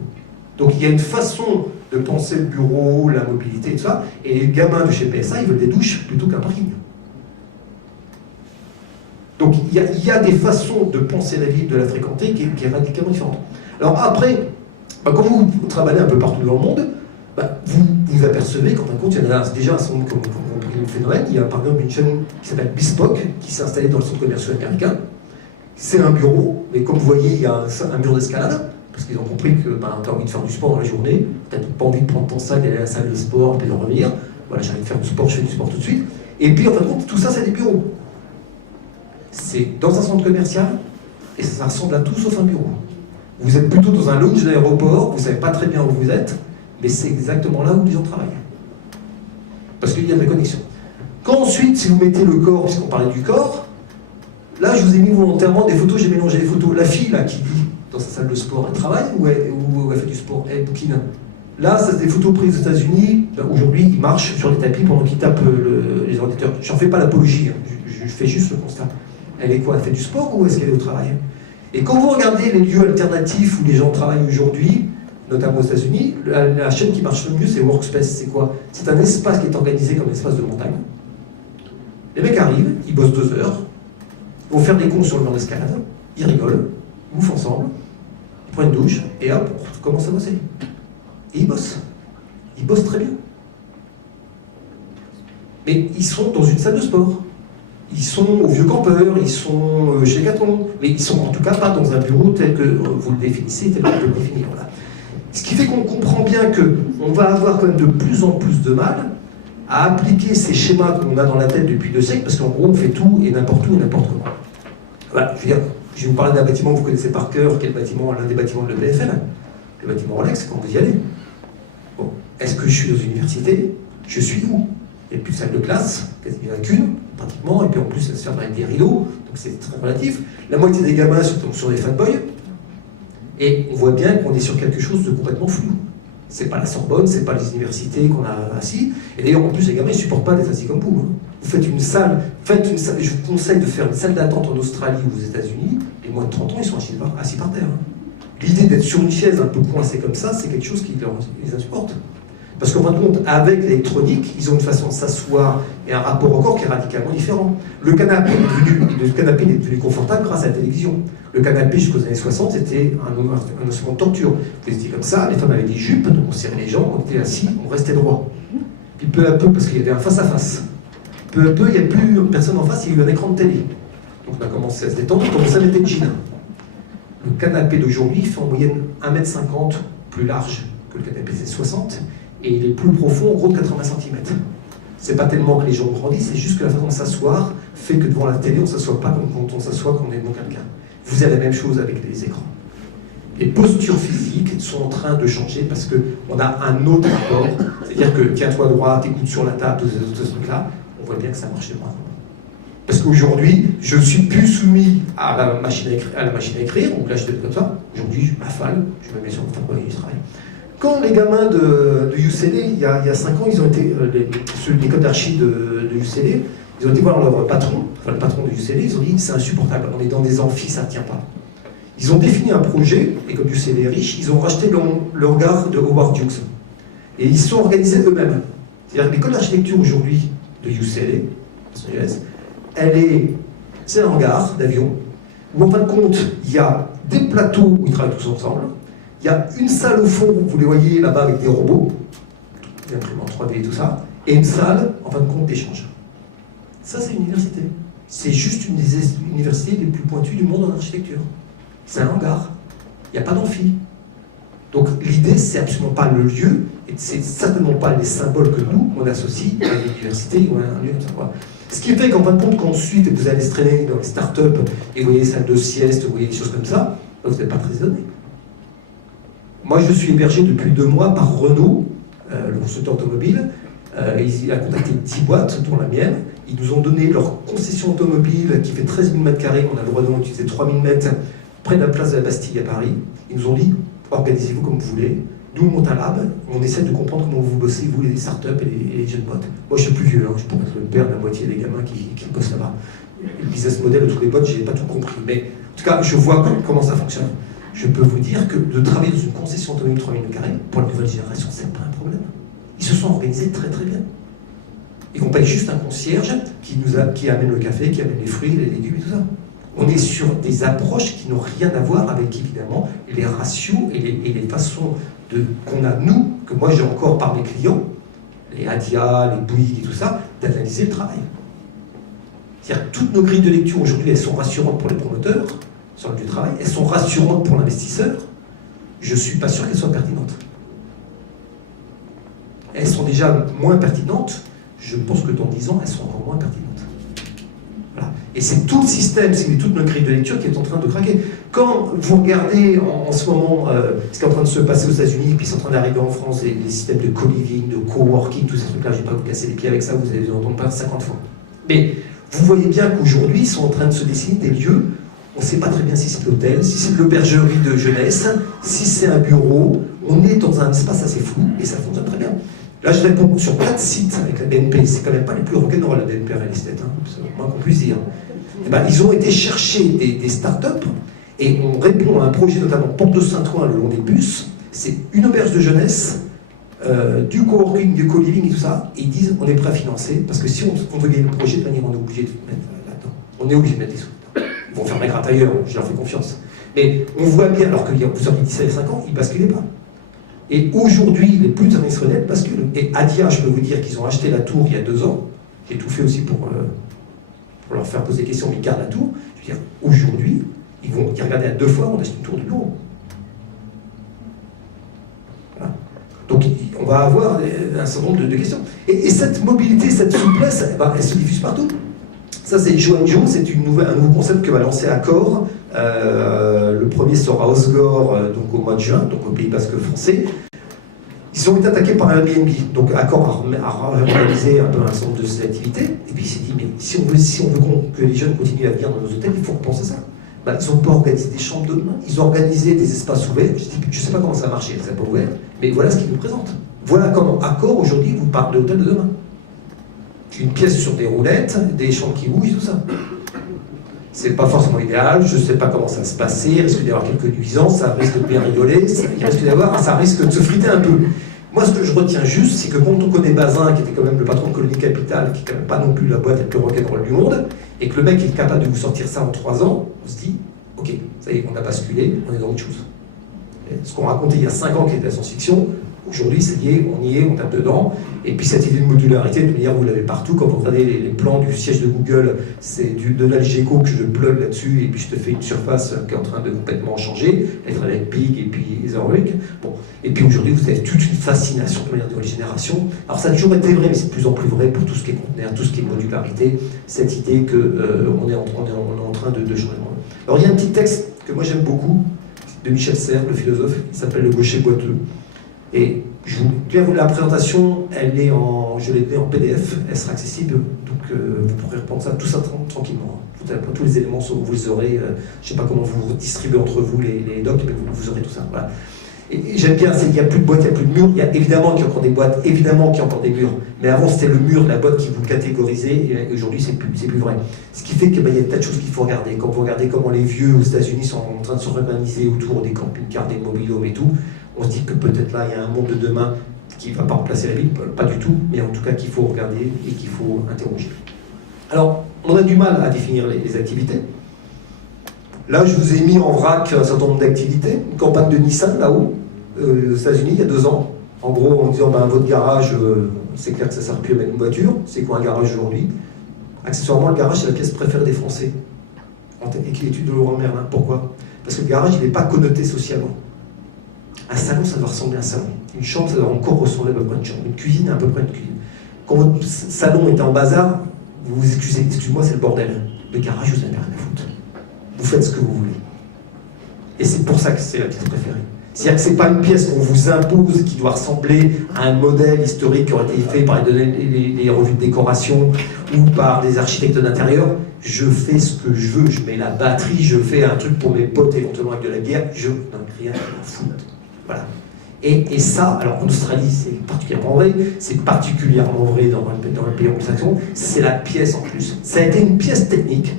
Donc il y a une façon de penser le bureau, la mobilité et tout ça, et les gamins de chez PSA, ils veulent des douches plutôt qu'un parking. Donc il y a des façons de penser la vie, de la fréquenter, qui est radicalement différente. Alors après, quand vous travaillez un peu partout dans le monde, vous apercevez qu'en fin de compte, il y en a déjà un certain nombre qui ont compris le phénomène. Il y a par exemple une chaîne qui s'appelle Bespoke, qui s'est installée dans le centre commercial américain. C'est un bureau, mais comme vous voyez, il y a un mur d'escalade, parce qu'ils ont compris que tu as envie de faire du sport dans la journée, tu n'as pas envie de prendre ton sac, d'aller à la salle de sport, puis de revenir. Voilà, j'ai envie de faire du sport, je fais du sport tout de suite. Et puis en fin de compte, tout ça, c'est des bureaux. C'est dans un centre commercial, et ça ressemble à tout sauf un bureau. Vous êtes plutôt dans un lounge d'aéroport, vous ne savez pas très bien où vous êtes, mais c'est exactement là où les gens travaillent. Parce qu'il y a de la connexion. Quand ensuite, si vous mettez le corps, puisqu'on parlait du corps, là, je vous ai mis volontairement des photos, j'ai mélangé les photos. La fille, là, qui vit dans sa salle de sport, elle travaille ou elle fait du sport? Elle bouquine. Là, ça, c'est des photos prises aux États-Unis. Aujourd'hui, ils marchent sur les tapis pendant qu'ils tapent les ordinateurs. J'en fais pas l'apologie, hein. Je fais juste le constat. Elle est quoi? Elle fait du sport ou est-ce qu'elle est au travail? Et quand vous regardez les lieux alternatifs où les gens travaillent aujourd'hui, notamment aux États-Unis, la chaîne qui marche le mieux, c'est Workspace. C'est quoi? C'est un espace qui est organisé comme un espace de montagne. Les mecs arrivent, ils bossent 2 heures, ils vont faire des cons sur le mur d'escalade, ils rigolent, ils bouffent ensemble, ils prennent une douche, et hop, on commence à bosser. Et ils bossent. Ils bossent très bien. Mais ils sont dans une salle de sport. Ils sont au Vieux Campeur, ils sont chez Caton, mais ils sont en tout cas pas dans un bureau tel que vous le définissez, tel que vous le définir. Voilà. Ce qui fait qu'on comprend bien qu'on va avoir quand même de plus en plus de mal à appliquer ces schémas qu'on a dans la tête depuis 2 siècles, parce qu'en gros, on fait tout et n'importe où et n'importe comment. Voilà, je vais vous parler d'un bâtiment que vous connaissez par cœur, qui est l'un des bâtiments de l'EPFL, le bâtiment Rolex, quand vous y allez. Bon, est-ce que je suis dans une université? Je suis où? Il n'y a plus de salle de classe, quasiment qu'une, pratiquement, et puis en plus, ça se ferme avec des rideaux, donc c'est très relatif. La moitié des gamins sont sur des fanboys, et on voit bien qu'on est sur quelque chose de complètement flou. C'est pas la Sorbonne, c'est pas les universités qu'on a assis, et d'ailleurs, en plus, les gamins, ils ne supportent pas d'être assis comme vous. Hein. Vous faites une salle, je vous conseille de faire une salle d'attente en Australie ou aux États-Unis, les moins de 30 ans, ils sont assis par terre. Hein. L'idée d'être sur une chaise un peu coincée comme ça, c'est quelque chose qui les insupporte. Parce qu'en fin de compte, avec l'électronique, ils ont une façon de s'asseoir et un rapport au corps qui est radicalement différent. Le canapé est devenu confortable grâce à la télévision. Le canapé, jusqu'aux années 60, c'était un instrument de torture. Vous étiez comme ça, les femmes avaient des jupes, donc on serrait les jambes, on était assis, on restait droit. Puis peu à peu, parce qu'il y avait un face-à-face, peu à peu, il n'y a plus personne en face, il y a eu un écran de télé. Donc on a commencé à se détendre, on commençait à mettre des jeans. Le canapé d'aujourd'hui fait en moyenne 1,50 m plus large que le canapé des 60, et les plus profonds, en gros, de 80 cm. C'est pas tellement que les gens grandissent, c'est juste que la façon de s'asseoir fait que devant la télé, on ne s'assoit pas comme quand on s'assoit quand on est devant quelqu'un. Vous avez la même chose avec les écrans. Les postures physiques sont en train de changer parce qu'on a un autre rapport. C'est-à-dire que tiens-toi droit, t'écoutes sur la table, tous ces trucs-là, on voit bien que ça marche moins. Parce qu'aujourd'hui, je ne suis plus soumis à la machine à écrire, donc là je fais comme ça. Aujourd'hui, je m'affale, je me mets sur mon fauteuil et je travaille. Quand les gamins de UCL, il y a 5 ans, ils ont été, l'école d'archi de UCL, ils ont été voir leur patron, enfin le patron de UCL, ils ont dit c'est insupportable, on est dans des amphis, ça ne tient pas. Ils ont défini un projet, et comme UCL est riche, ils ont racheté le hangar de Howard Hughes. Et ils se sont organisés eux-mêmes. C'est-à-dire que l'école d'architecture aujourd'hui de UCL, c'est un hangar d'avion, où en fin de compte, il y a des plateaux où ils travaillent tous ensemble, il y a une salle au fond, vous les voyez là-bas avec des robots, des imprimantes 3D et tout ça, et une salle, en fin de compte, d'échange. Ça, c'est une université. C'est juste une des universités les plus pointues du monde en architecture. C'est un hangar. Il n'y a pas d'amphi. Donc l'idée, c'est absolument pas le lieu, et c'est certainement pas les symboles que nous, on associe à l'université ou à un lieu comme ça. Quoi. Ce qui fait qu'en fin de compte, qu'ensuite, vous allez se traîner dans les startups, et vous voyez salle de sieste, vous voyez des choses comme ça, vous n'êtes pas très étonné. Moi, je suis hébergé depuis 2 mois par Renault, le constructeur automobile. Il a contacté 10 boîtes, dont la mienne. Ils nous ont donné leur concession automobile qui fait 13 000 m². On a le droit d'utiliser 3 000 m près de la place de la Bastille à Paris. Ils nous ont dit, organisez-vous comme vous voulez. Nous, on monte un lab. On essaie de comprendre comment vous bossez, vous, les startups et les jeunes boîtes. Moi, je suis plus vieux. Hein. Je pourrais être le père de la moitié des gamins qui bossent là-bas. Le business model de toutes les boîtes, je n'ai pas tout compris. Mais en tout cas, je vois comment ça fonctionne. Je peux vous dire que de travailler dans une concession autonome de 3 000 m², pour la nouvelle génération, c'est pas un problème. Ils se sont organisés très très bien. Et on paye juste un concierge qui amène le café, qui amène les fruits, les légumes et tout ça. On est sur des approches qui n'ont rien à voir avec, évidemment, les ratios et les façons qu'on a, nous, que moi j'ai encore par mes clients, les Adia, les Bouygues et tout ça, d'analyser le travail. C'est-à-dire que toutes nos grilles de lecture aujourd'hui, elles sont rassurantes pour les promoteurs, sur le lieu de travail, elles sont rassurantes pour l'investisseur, je ne suis pas sûr qu'elles soient pertinentes. Elles sont déjà moins pertinentes, je pense que dans 10 ans, elles seront encore moins pertinentes. Voilà. Et c'est tout le système, c'est toute notre grille de lecture qui est en train de craquer. Quand vous regardez en ce moment ce qui est en train de se passer aux États-Unis, puis c'est en train d'arriver en France, les systèmes de co-living, de co-working, tous ces trucs-là, je ne vais pas vous casser les pieds avec ça, vous allez en entendre parler 50 fois. Mais vous voyez bien qu'aujourd'hui, ils sont en train de se dessiner des lieux. On ne sait pas très bien si c'est l'hôtel, si c'est l'aubergerie de jeunesse, si c'est un bureau. On est dans un espace assez flou et ça fonctionne très bien. Là, je réponds sur 4 sites avec la BNP. C'est quand même pas les plus rock'n'roll, la BNP Real Estate, hein, c'est le moins qu'on puisse dire. Et ben, ils ont été chercher des startups et on répond à un projet, notamment Porte de Saint-Ouen, le long des bus. C'est une auberge de jeunesse, du coworking, du co-living et tout ça. Et ils disent on est prêt à financer parce que si on veut gagner le projet, de manière, on est obligé de mettre là-dedans. On est obligé de mettre des sous. Ils vont faire ma gratte ailleurs, je leur fais confiance. Mais on voit bien, alors que vous auriez dit ça il y a 5 ans, ils ne basculaient pas. Et aujourd'hui, les plus industriels basculent. Et Adia, je peux vous dire qu'ils ont acheté la tour il y a 2 ans. J'ai tout fait aussi pour leur faire poser des questions, mais ils gardent la tour. Je veux dire, aujourd'hui, ils regardaient à 2 fois, on achète une tour de bureau. Voilà. Donc, on va avoir un certain nombre de questions. Et cette mobilité, cette souplesse, elle se diffuse partout. Ça, c'est Joanjo, c'est un nouveau concept que va lancer Accor. Le premier sera à Osgore donc au mois de juin, donc au Pays Basque français. Ils ont été attaqués par Airbnb. Donc Accor a réalisé un peu un certain nombre de ses activités. Et puis il s'est dit, mais si on veut que les jeunes continuent à venir dans nos hôtels, il faut repenser ça. Ils n'ont pas organisé des chambres de demain, ils ont organisé des espaces ouverts. Je ne sais pas comment ça a marché, ça n'a pas ouvert, mais voilà ce qu'ils nous présentent. Voilà comment Accor aujourd'hui vous parle de l'hôtel de demain. Une pièce sur des roulettes, des chambres qui bougent, tout ça. C'est pas forcément idéal, je ne sais pas comment ça va se passer, il risque d'y avoir quelques nuisances, ça risque de bien rigoler, ça risque de se friter un peu. Moi, ce que je retiens juste, c'est que quand on connaît Bazin, qui était quand même le patron de Colonie Capital, qui n'est quand même pas non plus la boîte la plus rock'n'roll du monde, et que le mec est capable de vous sortir ça en 3 ans, on se dit, ok, ça y est, on a basculé, on est dans autre chose. Et ce qu'on racontait il y a 5 ans qui était la science-fiction, Aujourd'hui, c'est lié, on y est, on tape dedans. Et puis cette idée de modularité, de manière, vous l'avez partout. Quand vous regardez les plans du siège de Google, c'est de l'Algeco que je plug là-dessus, et puis je te fais une surface qui est en train de complètement changer, être avec Big et puis Etherwick. Bon. Et puis aujourd'hui, vous avez toute une fascination de manière de nouvelle génération. Alors ça a toujours été vrai, mais c'est de plus en plus vrai pour tout ce qui est conteneur, tout ce qui est modularité, cette idée qu'on est en train de changer. Alors il y a un petit texte que moi j'aime beaucoup, de Michel Serres, le philosophe, qui s'appelle Le gaucher boiteux. Et la présentation, je l'ai donnée en PDF, elle sera accessible, donc vous pourrez reprendre tout ça tranquillement. Tous les éléments, vous les aurez, je ne sais pas comment vous distribuez entre vous les docs, mais vous aurez tout ça. Voilà. Et j'aime bien, il n'y a plus de boîte, il n'y a plus de mur, il y a évidemment qu'il y a encore des boîtes, évidemment qu'il y a encore des murs, mais avant c'était le mur, la boîte qui vous catégorisait, et aujourd'hui c'est plus vrai. Ce qui fait qu'il y a des tas de choses qu'il faut regarder. Quand vous regardez comment les vieux aux États-Unis sont en train de se organiser autour des camping-cars, des mobilhomes et tout, on se dit que peut-être là il y a un monde de demain qui ne va pas remplacer la ville, pas du tout, mais en tout cas qu'il faut regarder et qu'il faut interroger. Alors, on a du mal à définir les activités. Là, je vous ai mis en vrac un certain nombre d'activités. Une campagne de Nissan, là-haut, aux États-Unis, il y a 2 ans. En gros, en disant, votre garage, c'est clair que ça ne sert plus à mettre une voiture. C'est quoi un garage aujourd'hui? Accessoirement, le garage, c'est la pièce préférée des Français. Avec l'étude de Laurent Merlin. Pourquoi? Parce que le garage, il n'est pas connoté socialement. Un salon, ça doit ressembler à un salon. Une chambre, ça doit encore ressembler à peu près à une chambre. Une cuisine, à peu près à une cuisine. Quand votre salon est en bazar, vous vous excusez, excuse-moi, c'est le bordel. Le garage, vous n'avez rien à foutre. Vous faites ce que vous voulez. Et c'est pour ça que c'est la pièce préférée. C'est-à-dire que ce n'est pas une pièce qu'on vous impose, qui doit ressembler à un modèle historique qui aurait été fait par les revues de décoration ou par des architectes d'intérieur. Je fais ce que je veux, je mets la batterie, je fais un truc pour mes potes éventuellement avec de la guerre, je n'en ai rien à foutre. Voilà. Et ça, alors en Australie c'est particulièrement vrai, c'est particulièrement vrai dans le pays anglo-saxon, c'est la pièce en plus. Ça a été une pièce technique.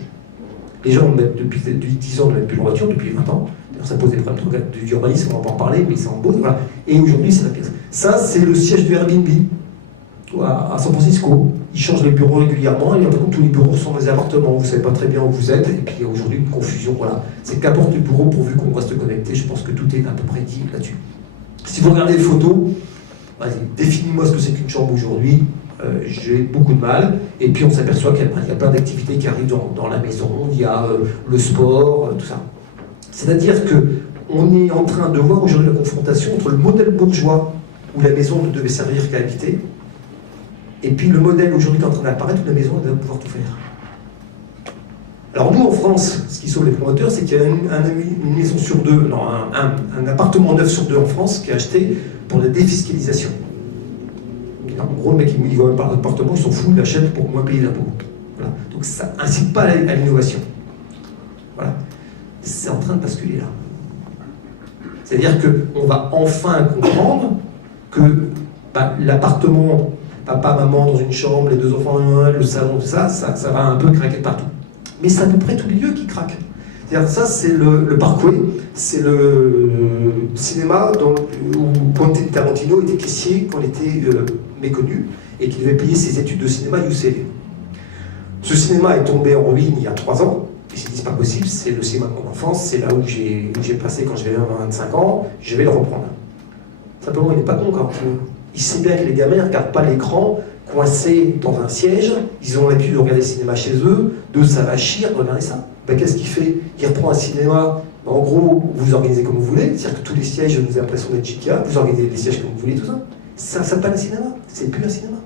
Les gens mettent depuis 10 ans ne mettent plus leur voiture, depuis 20 ans. Ça pose des problèmes d'urbanisme, on va pas en parler, mais c'est en beau. Voilà. Et aujourd'hui, c'est la pièce. Ça, c'est le siège de Airbnb à San Francisco. Ils changent les bureaux régulièrement, et par contre, tous les bureaux sont des appartements. Vous ne savez pas très bien où vous êtes, et puis il y a aujourd'hui une confusion. Voilà. C'est qu'apporte le bureau pourvu qu'on reste connecté. Je pense que tout est à peu près dit là-dessus. Si vous regardez les photos, définis-moi ce que c'est qu'une chambre aujourd'hui. J'ai beaucoup de mal, et puis on s'aperçoit qu'il y a plein d'activités qui arrivent dans la maison, il y a le sport, tout ça. C'est-à-dire qu'on est en train de voir aujourd'hui la confrontation entre le modèle bourgeois, où la maison ne devait servir qu'à habiter, et puis le modèle aujourd'hui qui est en train d'apparaître, où la maison elle doit pouvoir tout faire. Alors nous en France, ce qui sauve les promoteurs, c'est qu'il y a une maison sur deux, non, un appartement neuf sur deux en France qui est acheté pour la défiscalisation. En gros, le mec, il va par l'appartement, il s'en fout, il l'achète pour moins payer d'impôts. Voilà. Donc ça n'incite pas à l'innovation. Voilà. C'est en train de basculer là. C'est-à-dire qu'on va enfin comprendre que l'appartement, papa, maman dans une chambre, les 2 enfants, le salon, tout ça, ça va un peu craquer partout. Mais c'est à peu près tous les lieux qui craquent. C'est-à-dire ça, c'est le Parkway, c'est le cinéma où Quentin Tarantino était caissier quand il était méconnu et qu'il devait payer ses études de cinéma à UCL. Ce cinéma est tombé en ruine il y a 3 ans. Ils se disent pas possible, c'est le cinéma de mon enfance, c'est là où j'ai passé quand j'avais 25 ans, je vais le reprendre. Simplement, il n'est pas con quand même. Il sait bien que les gamins ne regardent pas l'écran coincés dans un siège, ils ont l'habitude de regarder le cinéma chez eux, ça va chier, regardez ça. Qu'est-ce qu'il fait? Il reprend un cinéma, en gros, vous organisez comme vous voulez, c'est-à-dire que tous les sièges, vous avez l'impression d'être Chica, vous organisez les sièges comme vous voulez, tout ça. Ça s'appelle un cinéma, c'est plus un cinéma.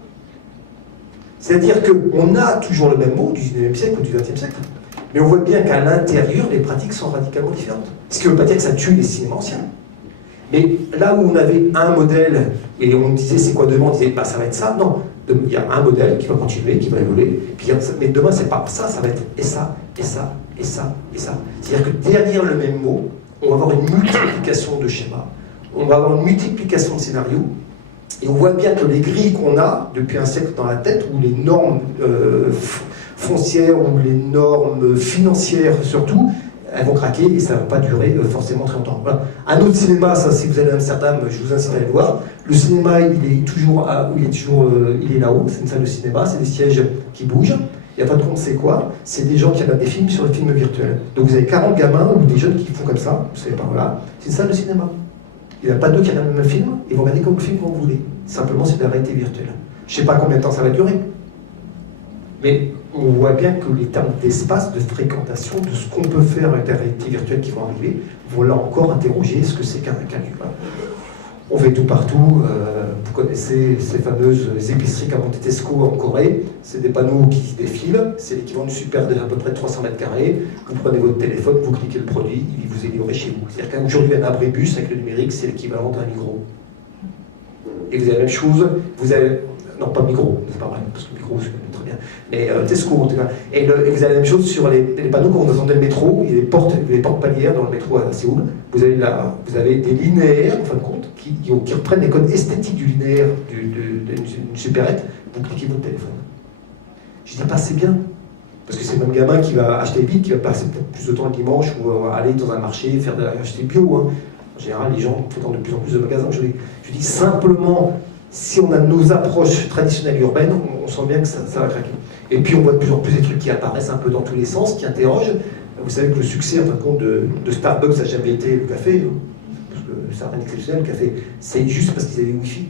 C'est-à-dire qu'on a toujours le même mot du 19e siècle ou du 20e siècle. Mais on voit bien qu'à l'intérieur, les pratiques sont radicalement différentes. Ce qui ne veut pas dire que ça tue les cinémas anciens. Mais là où on avait un modèle, et on disait c'est quoi demain, on disait ça va être ça, non. Il y a un modèle qui va continuer, qui va évoluer, mais demain c'est pas ça, ça va être et ça, et ça, et ça, et ça. C'est-à-dire que derrière le même mot, on va avoir une multiplication de schémas, on va avoir une multiplication de scénarios, et on voit bien que les grilles qu'on a depuis un siècle dans la tête, où les normes foncières ou les normes financières surtout, elles vont craquer et ça ne va pas durer forcément très longtemps. Voilà. Un autre cinéma, ça, si vous allez à Amsterdam, je vous incite à aller le voir. Le cinéma, il est là-haut, c'est une salle de cinéma, c'est des sièges qui bougent. Il n'y a pas de compte, c'est quoi? C'est des gens qui regardent des films sur les films virtuels. Donc vous avez 40 gamins ou des jeunes qui font comme ça, vous savez pas, voilà. C'est une salle de cinéma. Il n'y en a pas deux qui regardent le même film, et vous regardez comme le film quand vous voulez. Simplement, c'est de la réalité virtuelle. Je ne sais pas combien de temps ça va durer. Mais on voit bien que les termes d'espace, de fréquentation, de ce qu'on peut faire avec des réalités virtuelles qui vont arriver, vont là encore interroger ce que c'est qu'un humain. On fait tout partout. Vous connaissez ces fameuses épiceries comme Tesco en Corée. C'est des panneaux qui défilent. C'est l'équivalent du super de à peu près 300 mètres carrés. Vous prenez votre téléphone, vous cliquez le produit, il vous est livré chez vous. C'est-à-dire qu'aujourd'hui, un abribus avec le numérique, c'est l'équivalent d'un Migros. Et vous avez la même chose, vous avez... Non, pas Migros, c'est pas vrai, parce que Migros, c'est très bien. Mais Tesco, en tout cas. Et vous avez la même chose sur les panneaux quand vous attendez le métro. Il y a des portes palières dans le métro à Séoul. Vous avez des linéaires, en fin de compte, qui reprennent les codes esthétiques du linéaire d'une supérette. Vous cliquez votre téléphone. Je dis pas c'est bien. Parce que c'est le même gamin qui va acheter vite, qui va passer peut-être plus de temps le dimanche ou aller dans un marché, acheter bio. Hein. En général, les gens fréquentent de plus en plus de magasins. Je dis simplement, si on a nos approches traditionnelles urbaines, on sent bien que ça va craquer. Et puis on voit de plus en plus des trucs qui apparaissent un peu dans tous les sens, qui interrogent. Vous savez que le succès, en fin de compte, de Starbucks, ça n'a jamais été le café, hein, parce que ça n'a rien d'exceptionnel, le café. C'est juste parce qu'ils avaient Wi-Fi.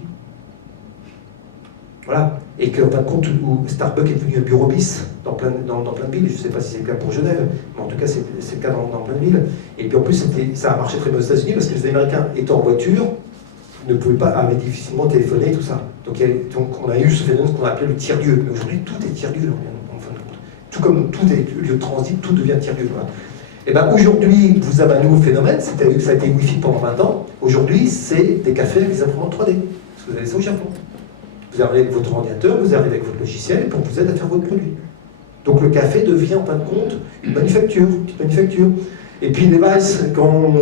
Voilà. Et qu'en fin de compte, Starbucks est devenu un bureau bis dans plein de villes. Je ne sais pas si c'est le cas pour Genève, mais en tout cas, c'est le cas dans plein de villes. Et puis en plus, ça a marché très bien aux États-Unis parce que les Américains, étant en voiture, ne pouvaient pas, avaient difficilement téléphoner, tout ça. Donc on a eu ce phénomène qu'on a appelé le tiers-lieu. Mais aujourd'hui, tout est tiers-lieu, en fin de compte. Tout comme tout est lieu de transit, tout devient tiers-lieu. Voilà. Et bien aujourd'hui, vous avez un nouveau phénomène, ça a été Wi-Fi pendant 20 ans. Aujourd'hui, c'est des cafés avec des imprimantes 3D. Parce que vous avez ça au Japon. Vous arrivez avec votre ordinateur, vous arrivez avec votre logiciel, et pour vous aider à faire votre produit. Donc le café devient en fin de compte une petite manufacture. Et puis Levi's, quand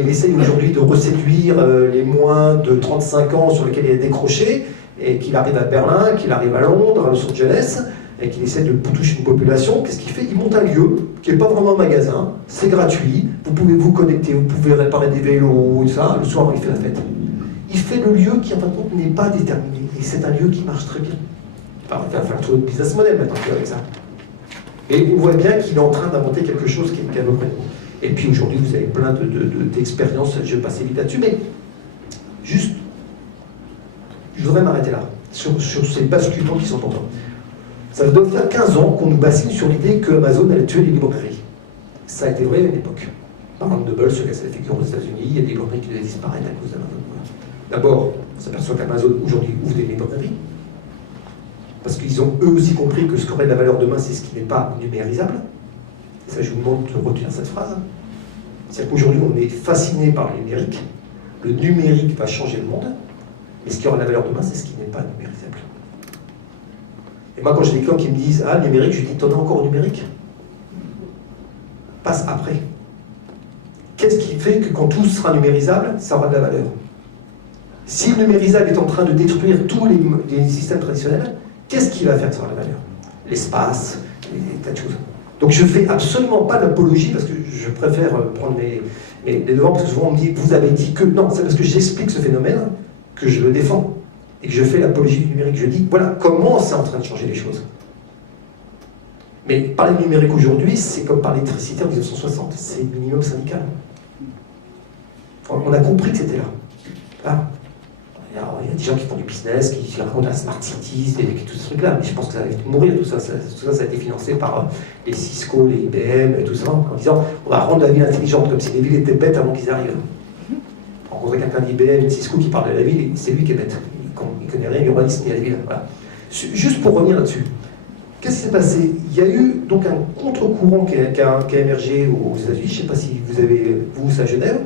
il essaye aujourd'hui de reséduire les moins de 35 ans sur lesquels il est décroché, et qu'il arrive à Berlin, qu'il arrive à Londres, à Los Angeles, et qu'il essaie de toucher une population, qu'est-ce qu'il fait? Il monte un lieu qui n'est pas vraiment un magasin, c'est gratuit, vous pouvez vous connecter, vous pouvez réparer des vélos, et ça, le soir il fait la fête. Il fait le lieu qui en fin de compte n'est pas déterminé, et c'est un lieu qui marche très bien. Enfin, il va faire tout le business model maintenant avec ça. Et on voit bien qu'il est en train d'inventer quelque chose qui est à peu près. Et puis aujourd'hui, vous avez plein d'expériences, je vais passer vite là-dessus, mais juste, je voudrais m'arrêter là, sur ces basculements qui sont importants. Ça doit faire 15 ans qu'on nous bassine sur l'idée que Amazon allait tuer les librairies. Ça a été vrai à une époque. Par exemple, Noble se casse la figure aux États-Unis, il y a des librairies qui devaient disparaître à cause d'Amazon. D'abord, on s'aperçoit qu'Amazon aujourd'hui ouvre des librairies, parce qu'ils ont eux aussi compris que ce qui aurait de la valeur demain, c'est ce qui n'est pas numérisable. Et ça, je vous demande de retenir cette phrase. C'est-à-dire qu'aujourd'hui, on est fasciné par le numérique. Le numérique va changer le monde, mais ce qui aura de la valeur demain, c'est ce qui n'est pas numérisable. Et moi, quand j'ai des clients qui me disent « Ah, numérique », je dis « T'en as encore au numérique ?» Passe après. Qu'est-ce qui fait que quand tout sera numérisable, ça aura de la valeur? Si le numérisable est en train de détruire tous les systèmes traditionnels, qu'est-ce qui va faire que ça aura de la valeur? L'espace, des tas de choses. Donc je ne fais absolument pas d'apologie, parce que je préfère prendre les devants, parce que souvent on me dit « Vous avez dit que… » Non, c'est parce que j'explique ce phénomène que je le défends. Et que je fais l'apologie du numérique, je dis, voilà comment c'est en train de changer les choses. Mais parler de numérique aujourd'hui, c'est comme parler d'électricité en 1960, c'est le minimum syndical. On a compris que c'était là. Voilà. Alors, il y a des gens qui font du business, qui racontent la Smart Cities, et tout ce truc-là, mais je pense que ça va mourir, tout ça a été financé par les Cisco, les IBM, et tout ça, en disant, on va rendre la ville intelligente, comme si les villes étaient bêtes avant qu'ils arrivent. Rencontrer quelqu'un d'IBM, de Cisco qui parle de la ville, c'est lui qui est bête. Il ne connaît rien, l'urbanisme ni à la ville. Voilà. Juste pour revenir là-dessus, qu'est-ce qui s'est passé? Il y a eu donc un contre-courant qui a émergé aux États-Unis. Je ne sais pas si vous avez, vous, à Genève,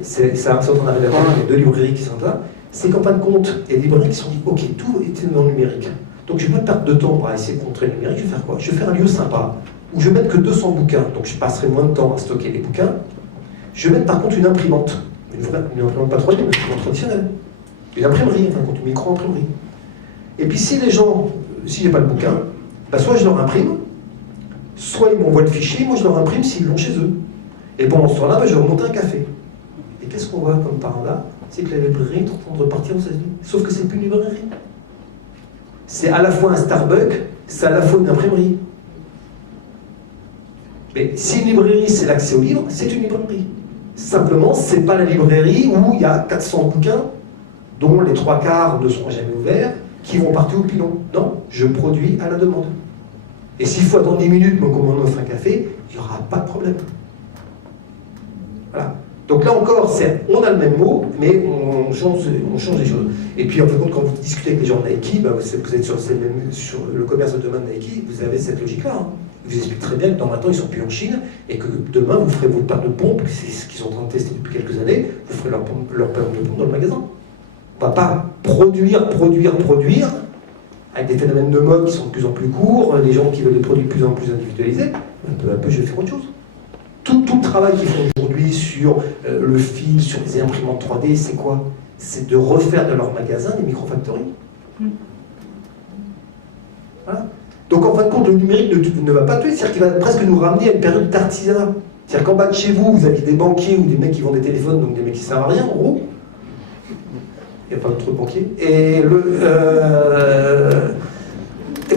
ça en arrive à voir, il y a 2 librairies qui sont là. C'est qu'en fin de compte, il y a des librairies qui se sont dit, ok, tout était dans le numérique. Donc je ne vais pas perdre de temps pour essayer de contrer le numérique, je vais faire quoi? Je vais faire un lieu sympa, où je vais mettre que 200 bouquins, donc je passerai moins de temps à stocker les bouquins. Je vais mettre par contre une imprimante, une imprimante pas 3D, mais une imprimante traditionnelle. Une imprimerie, enfin, une micro-imprimerie. Et puis si les gens, si j'ai pas le bouquin, bah soit je leur imprime, soit ils m'envoient le fichier, moi je leur imprime s'ils l'ont chez eux. Et pendant ce temps-là, bah, je leur monte un café. Et qu'est-ce qu'on voit comme par là? C'est que la librairie est en train de repartir aux États-Unis. Sauf que c'est plus une librairie. C'est à la fois un Starbucks, c'est à la fois une imprimerie. Mais si une librairie c'est l'accès au livre, c'est une librairie. Simplement, c'est pas la librairie où il y a 400 bouquins, dont les 3/4 ne seront jamais ouverts, qui vont partir au pilon. Non, je produis à la demande. Et s'il faut attendre 10 minutes pour qu'on m'offre un café, il n'y aura pas de problème. Voilà. Donc là encore, on a le même mot, mais on change les choses. Et puis en fait, quand vous discutez avec les gens de Nike, bah, vous êtes sur le commerce de demain de Nike, vous avez cette logique-là. Hein. Ils vous expliquent très bien que dans 20 ans, ils ne sont plus en Chine, et que demain, vous ferez vos paires de pompes, c'est ce qu'ils sont en train de tester depuis quelques années, vous ferez leur paire de pompes dans le magasin. On ne va pas produire, avec des phénomènes de mode qui sont de plus en plus courts, les gens qui veulent des produits de plus en plus individualisés, peu à peu, je vais faire autre chose. Tout le travail qu'ils font aujourd'hui sur le fil, sur les imprimantes 3D, c'est quoi? C'est de refaire de leur magasin des microfactories. Voilà. Donc en fin de compte, le numérique ne va pas tuer, c'est-à-dire qu'il va presque nous ramener à une période d'artisanat. C'est-à-dire qu'en bas de chez vous, vous avez des banquiers ou des mecs qui vendent des téléphones, donc des mecs qui ne servent à rien, en gros. Il n'y a pas trop de banquiers. Et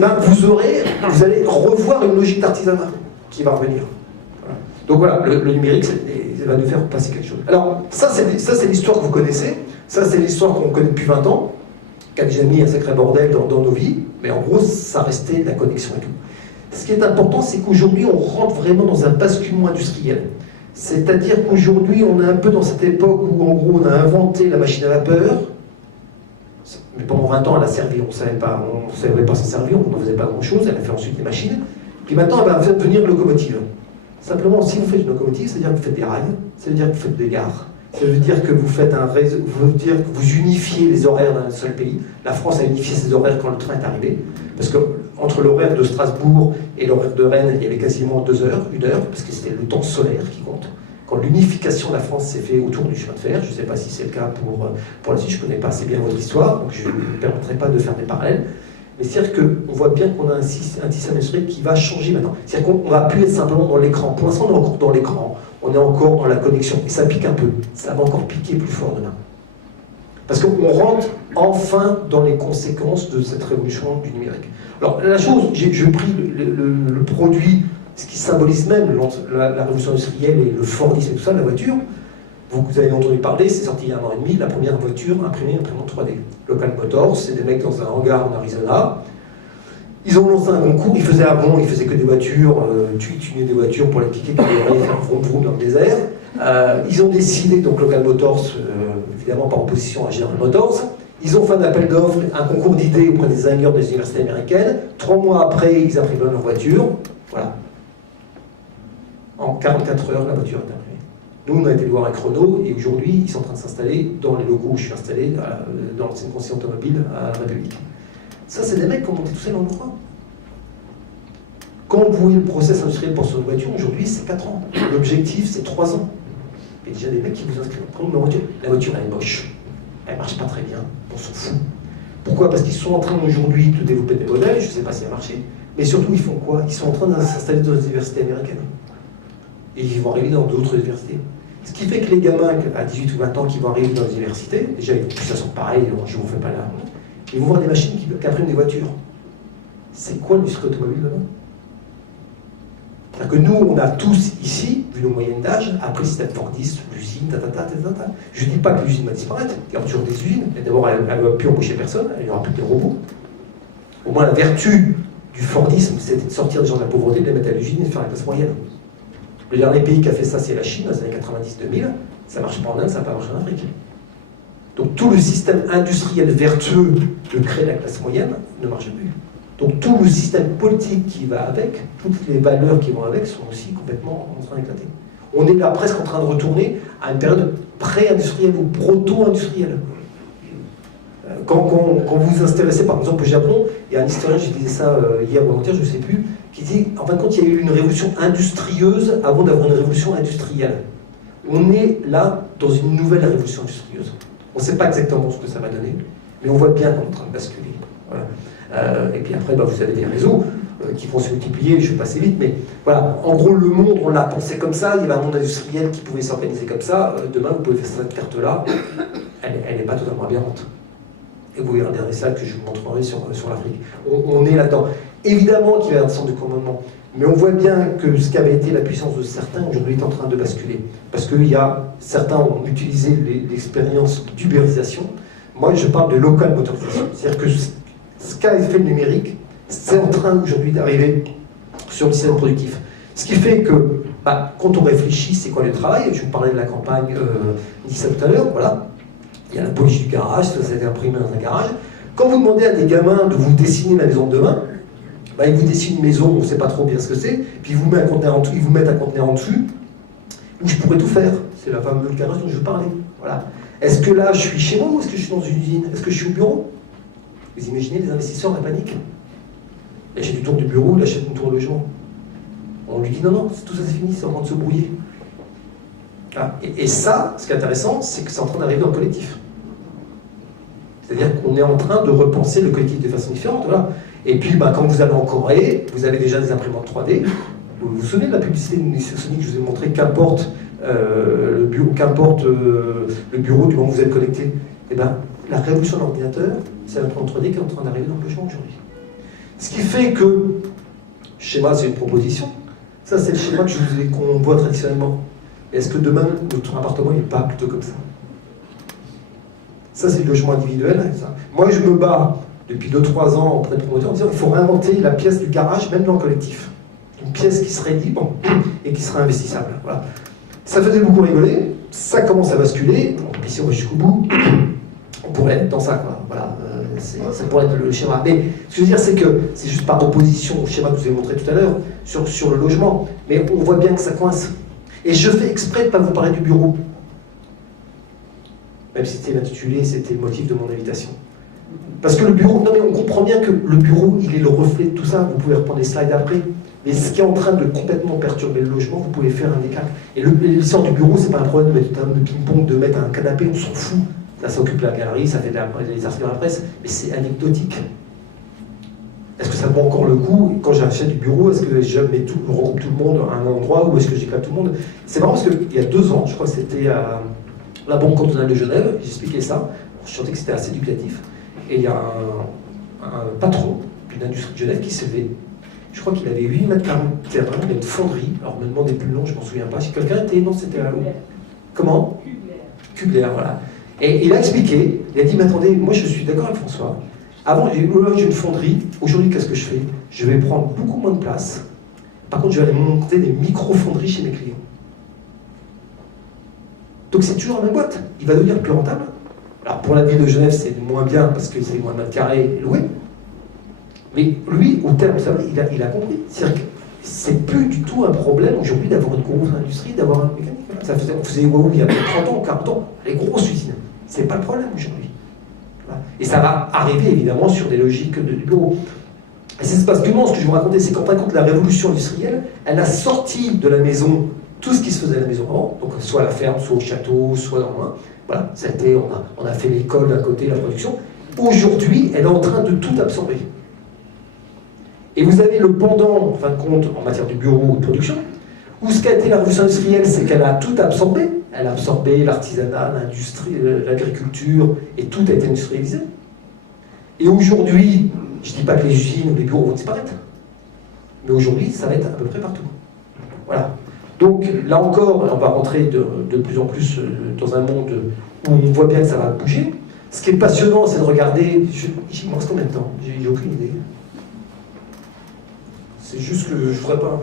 ben vous allez revoir une logique d'artisanat qui va revenir. Voilà. Donc voilà, le numérique, ça va nous faire passer quelque chose. Alors, ça c'est l'histoire que vous connaissez, ça c'est l'histoire qu'on connaît depuis 20 ans, qui a déjà mis un sacré bordel dans nos vies, mais en gros, ça restait la connexion et tout. Ce qui est important, c'est qu'aujourd'hui, on rentre vraiment dans un basculement industriel. C'est-à-dire qu'aujourd'hui, on est un peu dans cette époque où, en gros, on a inventé la machine à vapeur, mais pendant 20 ans, elle a servi, on ne savait pas s'en servir, on n'en faisait pas grand-chose, elle a fait ensuite des machines, puis maintenant, elle va devenir locomotive. Simplement, si vous faites une locomotive, ça veut dire que vous faites des rails, ça veut dire que vous faites des gares, ça veut dire que vous faites un réseau, ça veut dire que vous unifiez les horaires d'un seul pays. La France a unifié ses horaires quand le train est arrivé, parce que entre l'horaire de Strasbourg et l'horaire de Rennes, il y avait quasiment 2 heures, 1 heure, parce que c'était le temps solaire qui compte. Quand l'unification de la France s'est faite autour du chemin de fer, je ne sais pas si c'est le cas pour la Suisse, je ne connais pas assez bien votre histoire, donc je ne me permettrai pas de faire des parallèles. Mais c'est-à-dire qu'on voit bien qu'on a un système industriel qui va changer maintenant. C'est-à-dire qu'on ne va plus être simplement dans l'écran. Pour l'instant, on est encore dans l'écran, on est encore dans la connexion. Et ça pique un peu. Ça va encore piquer plus fort demain. Parce qu'on rentre enfin dans les conséquences de cette révolution du numérique. Alors, la chose, j'ai pris le produit, ce qui symbolise même la révolution industrielle et le Fordisme et tout ça, la voiture. Vous avez entendu parler, c'est sorti il y a 1 an et demi, la première voiture imprimante 3D. Local Motors, c'est des mecs dans un hangar en Arizona. Ils ont lancé un concours, ils faisaient que des voitures, tuner des voitures pour les cliquer, qui allaient faire vroom vroom dans le désert. Ils ont décidé, donc Local Motors, évidemment par opposition à General Motors, ils ont fait un appel d'offres, un concours d'idées auprès des ingénieurs des universités américaines. 3 mois après, ils impriment leur voiture. Voilà. En 44 heures, la voiture est imprimée. Nous, on a été le voir avec Renault, et aujourd'hui, ils sont en train de s'installer dans les locaux où je suis installé, dans l'ancienne conseil automobile à la République. Ça, c'est des mecs qui ont monté tout seul en Europe. Quand vous voyez le process industriel pour sur une voiture, aujourd'hui, c'est 4 ans. L'objectif, c'est 3 ans. Il y a déjà des mecs qui vous inscrivent. Prenez une voiture. La voiture, elle est moche. Elle ne marche pas très bien. On s'en fout. Pourquoi? Parce qu'ils sont en train aujourd'hui de développer des modèles, je ne sais pas si ça a marché, mais surtout, ils font quoi? Ils sont en train de s'installer dans les universités américaines. Et ils vont arriver dans d'autres universités. Ce qui fait que les gamins à 18 ou 20 ans qui vont arriver dans les universités, déjà, ça sent pareil, je ne vous fais pas la honte, ils vont voir des machines qui impriment des voitures. C'est quoi l'industrie automobile demain? C'est-à-dire que nous, on a tous ici, vu nos moyennes d'âge, appris le système Fordiste, l'usine, Je ne dis pas que l'usine va disparaître, il y aura toujours des usines, mais d'abord, elle ne va plus embaucher personne, il n'y aura plus que des robots. Au moins, la vertu du Fordisme, c'était de sortir des gens de la pauvreté, de les mettre à l'usine et de faire la classe moyenne. Le dernier pays qui a fait ça, c'est la Chine, dans les années 90-2000. Ça ne marche pas en Inde, ça n'a pas marché en Afrique. Donc tout le système industriel vertueux de créer la classe moyenne ne marche plus. Donc tout le système politique qui va avec, toutes les valeurs qui vont avec, sont aussi complètement en train d'éclater. On est là presque en train de retourner à une période pré-industrielle ou proto-industrielle. Quand vous vous intéressez par exemple au Japon, il y a un historien, j'ai dit ça hier ou avant-hier, je ne sais plus, qui dit en fin de compte il y a eu une révolution industrieuse avant d'avoir une révolution industrielle. On est là dans une nouvelle révolution industrieuse. On ne sait pas exactement ce que ça va donner, mais on voit bien qu'on est en train de basculer. Voilà. Et puis après, vous avez des réseaux qui vont se multiplier, je vais passer vite, mais voilà, en gros le monde, on l'a pensé comme ça, il y avait un monde industriel qui pouvait s'organiser comme ça, demain vous pouvez faire cette carte-là, elle n'est pas totalement aberrante. Et vous regarderez ça que je vous montrerai sur l'Afrique. On est là-dedans. Évidemment qu'il y a un centre de commandement, mais on voit bien que ce qu'avait été la puissance de certains, aujourd'hui est en train de basculer. Parce que certains ont utilisé l'expérience d'ubérisation. Moi, je parle de local motorisation. C'est-à-dire que ce qu'a fait le numérique, c'est en train aujourd'hui d'arriver sur le système productif. Ce qui fait que, quand on réfléchit, c'est quoi le travail? Je vous parlais de la campagne, dit ça tout à l'heure, voilà. Il y a la police du garage, ça a été imprimé dans un garage. Quand vous demandez à des gamins de vous dessiner la maison de demain, ils vous dessinent une maison, on ne sait pas trop bien ce que c'est, puis ils vous mettent un conteneur en dessus, où je pourrais tout faire. C'est la fameuse garage dont je vous parlais. Voilà. Est-ce que là, je suis chez moi ou est-ce que je suis dans une usine? Est-ce que je suis au bureau? Vous imaginez les investisseurs, la panique? Il achète du tour du bureau, il achète une tour de logement. On lui dit non, tout ça c'est fini, c'est en train de se brouiller. Ah, et ça, ce qui est intéressant, c'est que c'est en train d'arriver dans le collectif. C'est-à-dire qu'on est en train de repenser le collectif de façon différente. Voilà. Et puis, quand vous allez en Corée, vous avez déjà des imprimantes 3D. Vous vous souvenez de la publicité de Sony que je vous ai montré, qu'importe le bureau du moment où vous êtes connecté. Eh bien, la révolution de l'ordinateur, c'est l'imprimante 3D qui est en train d'arriver dans le logement aujourd'hui. Ce qui fait que, schéma, c'est une proposition. Ça, c'est le schéma qu'on voit traditionnellement. Est-ce que demain, notre appartement n'est pas plutôt comme ça? Ça, c'est le logement individuel. Ça. Moi, je me bats depuis 2-3 ans auprès de promoteurs en disant qu'il faut réinventer la pièce du garage, même dans le collectif. Une pièce qui serait libre et qui serait investissable. Voilà. Ça faisait beaucoup rigoler, ça commence à basculer, puis si on va jusqu'au bout, on pourrait être dans ça. Quoi. Voilà. Ça pourrait être le schéma. Mais ce que je veux dire, c'est que c'est juste par opposition au schéma que je vous ai montré tout à l'heure sur le logement. Mais on voit bien que ça coince. Et je fais exprès de ne pas vous parler du bureau. Même si c'était l'intitulé, c'était le motif de mon invitation. Parce que le bureau, non mais on comprend bien que le bureau, il est le reflet de tout ça. Vous pouvez reprendre les slides après. Mais ce qui est en train de complètement perturber le logement, vous pouvez faire un écart. Et l'histoire du bureau, c'est pas un problème de mettre un ping-pong, de mettre un canapé, on s'en fout. Là, ça occupe la galerie, ça fait des articles dans la presse, mais c'est anecdotique. Est-ce que ça vaut encore le coup? Quand j'achète du bureau, est-ce que je regroupe tout le monde à un endroit ou est-ce que j'éclate tout le monde? C'est marrant parce qu'il y a 2 ans, je crois que c'était à la Banque cantonale de Genève, j'expliquais ça, je sentais que c'était assez éducatif, et il y a un patron d'une industrie de Genève qui s'est levé. Je crois qu'il avait 8 mètres carrés de terrain, il y a une fonderie, alors me demandez plus le nom, je m'en souviens pas, si quelqu'un était, non, c'était à l'eau. Comment? Kubler, voilà. Et il a expliqué, il a dit, mais attendez, moi je suis d'accord avec François. Avant, j'ai une fonderie. Aujourd'hui, qu'est-ce que je fais? Je vais prendre beaucoup moins de place. Par contre, je vais aller monter des micro-fonderies chez mes clients. Donc c'est toujours la même boîte. Il va devenir plus rentable. Alors pour la ville de Genève, c'est moins bien parce que c'est moins de mètres carrés loués. Mais lui, au terme, il a compris. C'est-à-dire que c'est plus du tout un problème aujourd'hui d'avoir une grosse industrie, d'avoir un mécanique. On faisait Huawei il y a 30 ans, 40 ans. Les grosses usines. C'est pas le problème aujourd'hui. Et ça va arriver évidemment sur des logiques de bureau. Et c'est parce que ce que je vous racontais, c'est qu'en fin de compte, la révolution industrielle, elle a sorti de la maison tout ce qui se faisait à la maison avant, donc soit à la ferme, soit au château, soit dans le voilà, ça a été, on a fait l'école à côté, la production. Aujourd'hui, elle est en train de tout absorber. Et vous avez le pendant, en fin de compte, en matière de bureau ou de production, où ce qu'a été la révolution industrielle, c'est qu'elle a tout absorbé. Elle a absorbé l'artisanat, l'industrie, l'agriculture, et tout a été industrialisé. Et aujourd'hui, je ne dis pas que les usines ou les bureaux vont disparaître, mais aujourd'hui, ça va être à peu près partout. Voilà. Donc, là encore, on va rentrer de plus en plus dans un monde où on voit bien que ça va bouger. Ce qui est passionnant, c'est de regarder... J'y pense combien de temps? J'ai aucune idée. C'est juste que je ne ferai pas...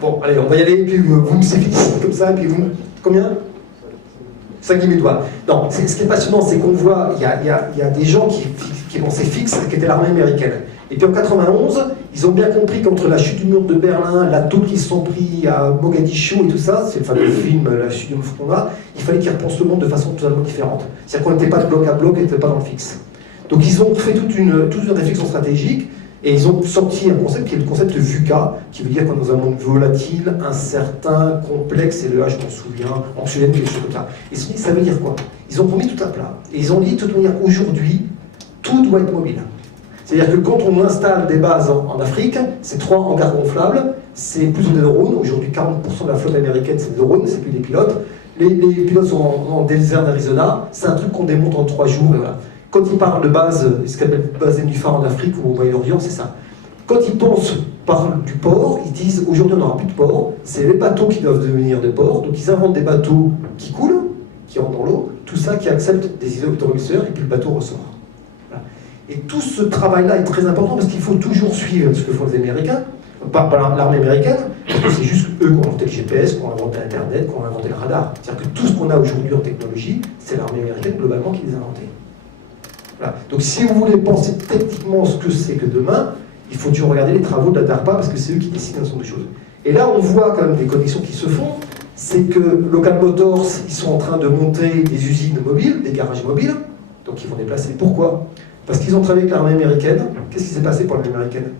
Bon, allez, on va y aller, puis vous me suivez comme ça, puis vous... Combien? 5 minutes, voilà. Non, ce qui est passionnant, c'est qu'on voit, il y a des gens qui pensaient fixe, qui étaient l'armée américaine. Et puis en 91, ils ont bien compris qu'entre la chute du mur de Berlin, la taupe qu'ils se sont pris à Mogadiscio et tout ça, c'est le fameux film, la chute du mur de Berlin, il fallait qu'ils repensent le monde de façon totalement différente. C'est-à-dire qu'on n'était pas de bloc à bloc, on n'était pas dans le fixe. Donc ils ont fait toute une réflexion stratégique, et ils ont sorti un concept qui est le concept VUCA, qui veut dire qu'on est dans un monde volatile, incertain, complexe, et le H, je m'en souviens, anxiogène, quelque chose comme ça. Ils se sont dit, ça veut dire quoi? Ils ont remis tout à plat. Et ils ont dit, de toute manière, aujourd'hui, tout doit être mobile. C'est-à-dire que quand on installe des bases en Afrique, c'est 3 hangars gonflables, c'est plutôt des drones. Aujourd'hui, 40% de la flotte américaine, c'est des drones, c'est plus des pilotes. Les pilotes sont en désert d'Arizona, c'est un truc qu'on démonte en 3 jours, et voilà. quand ils parlent de base, ce qu'on appelle base nénuphar en Afrique ou au Moyen-Orient, c'est ça. Quand ils parlent du port, ils disent aujourd'hui on n'aura plus de port, c'est les bateaux qui doivent devenir des ports, donc ils inventent des bateaux qui coulent, qui rentrent dans l'eau, tout ça qui accepte des hydroélectrolyseurs, et puis le bateau ressort. Voilà. Et tout ce travail-là est très important parce qu'il faut toujours suivre ce que font les Américains, pas l'armée américaine, parce que c'est juste eux qui ont inventé le GPS, qui ont inventé Internet, qui ont inventé le radar. C'est-à-dire que tout ce qu'on a aujourd'hui en technologie, c'est l'armée américaine globalement qui les a inventés. Voilà. Donc si vous voulez penser techniquement ce que c'est que demain, il faut toujours regarder les travaux de la DARPA parce que c'est eux qui décident un certain nombre de choses. Et là, on voit quand même des connexions qui se font. C'est que Local Motors, ils sont en train de monter des usines mobiles, des garages mobiles. Donc ils vont déplacer. Pourquoi? Parce qu'ils ont travaillé avec l'armée américaine. Qu'est-ce qui s'est passé pour l'armée américaine?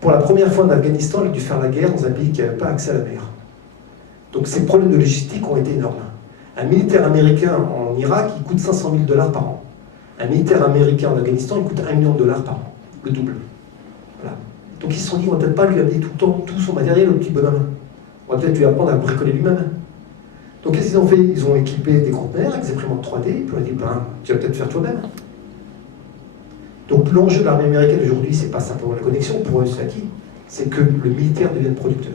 Pour la première fois en Afghanistan, il a dû faire la guerre dans un pays qui n'avait pas accès à la mer. Donc ces problèmes de logistique ont été énormes. Un militaire américain en Irak, il coûte 500 000 $ par an. Un militaire américain en Afghanistan, il coûte 1 million de $ par an, le double. Voilà. Donc ils se sont dit, on ne va peut-être pas lui amener tout le temps tout son matériel au petit bonhomme. On va peut-être lui apprendre à bricoler lui-même. Donc qu'est-ce qu'ils ont fait? Ils ont équipé des conteneurs avec des imprimantes 3D, puis on a dit, ben, tu vas peut-être faire toi-même. Donc l'enjeu de l'armée américaine aujourd'hui, c'est pas simplement la connexion, pour eux c'est acquis, c'est que le militaire devienne producteur.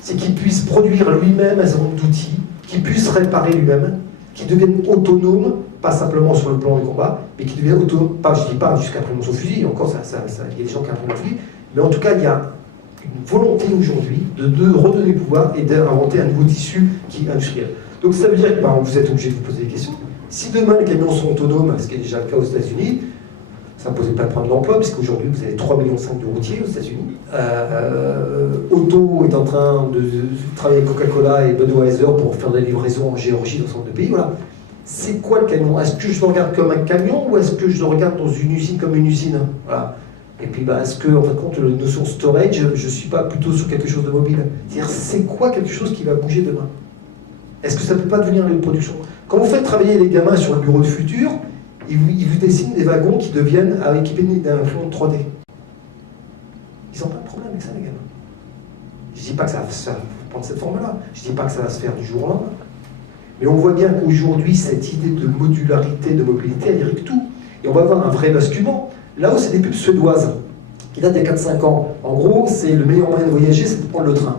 C'est qu'il puisse produire lui-même un certain nombre d'outils, qu'il puisse réparer lui-même, qu'il devienne autonome, pas simplement sur le plan de combat, mais qu'il devienne autonome, pas, je dis pas jusqu'à imprimer son fusil, encore il y a des gens qui impriment le fusil, mais en tout cas il y a une volonté aujourd'hui de redonner le pouvoir et d'inventer un nouveau tissu qui est industriel. Donc ça veut dire que vous êtes obligé de vous poser des questions. Si demain les camions sont autonomes, ce qui est déjà le cas aux États-Unis, ça posait pas de problème d'emploi, parce qu'aujourd'hui vous avez 3,5 millions de routiers aux États-Unis. Auto est en train de travailler avec Coca-Cola et Budweiser pour faire des livraisons en Géorgie, dans ce genre de pays. Voilà. C'est quoi le camion? Est-ce que je le regarde comme un camion ou est-ce que je le regarde dans une usine comme une usine? Voilà. Et puis est-ce que, en fin de compte, la notion storage, je ne suis pas plutôt sur quelque chose de mobile? C'est-à-dire, c'est quoi quelque chose qui va bouger demain? Est-ce que ça ne peut pas devenir une production? Quand vous faites travailler les gamins sur le bureau de futur, ils vous dessinent des wagons qui deviennent équipés d'un fond 3D. Ils n'ont pas de problème avec ça, les gamins. Je ne dis pas que ça va prendre cette forme-là. Je ne dis pas que ça va se faire du jour au lendemain. Mais on voit bien qu'aujourd'hui, cette idée de modularité, de mobilité, elle irrigue tout. Et on va avoir un vrai basculement. Là où c'est des pubs suédoises, qui datent des 4-5 ans. En gros, c'est le meilleur moyen de voyager, c'est de prendre le train.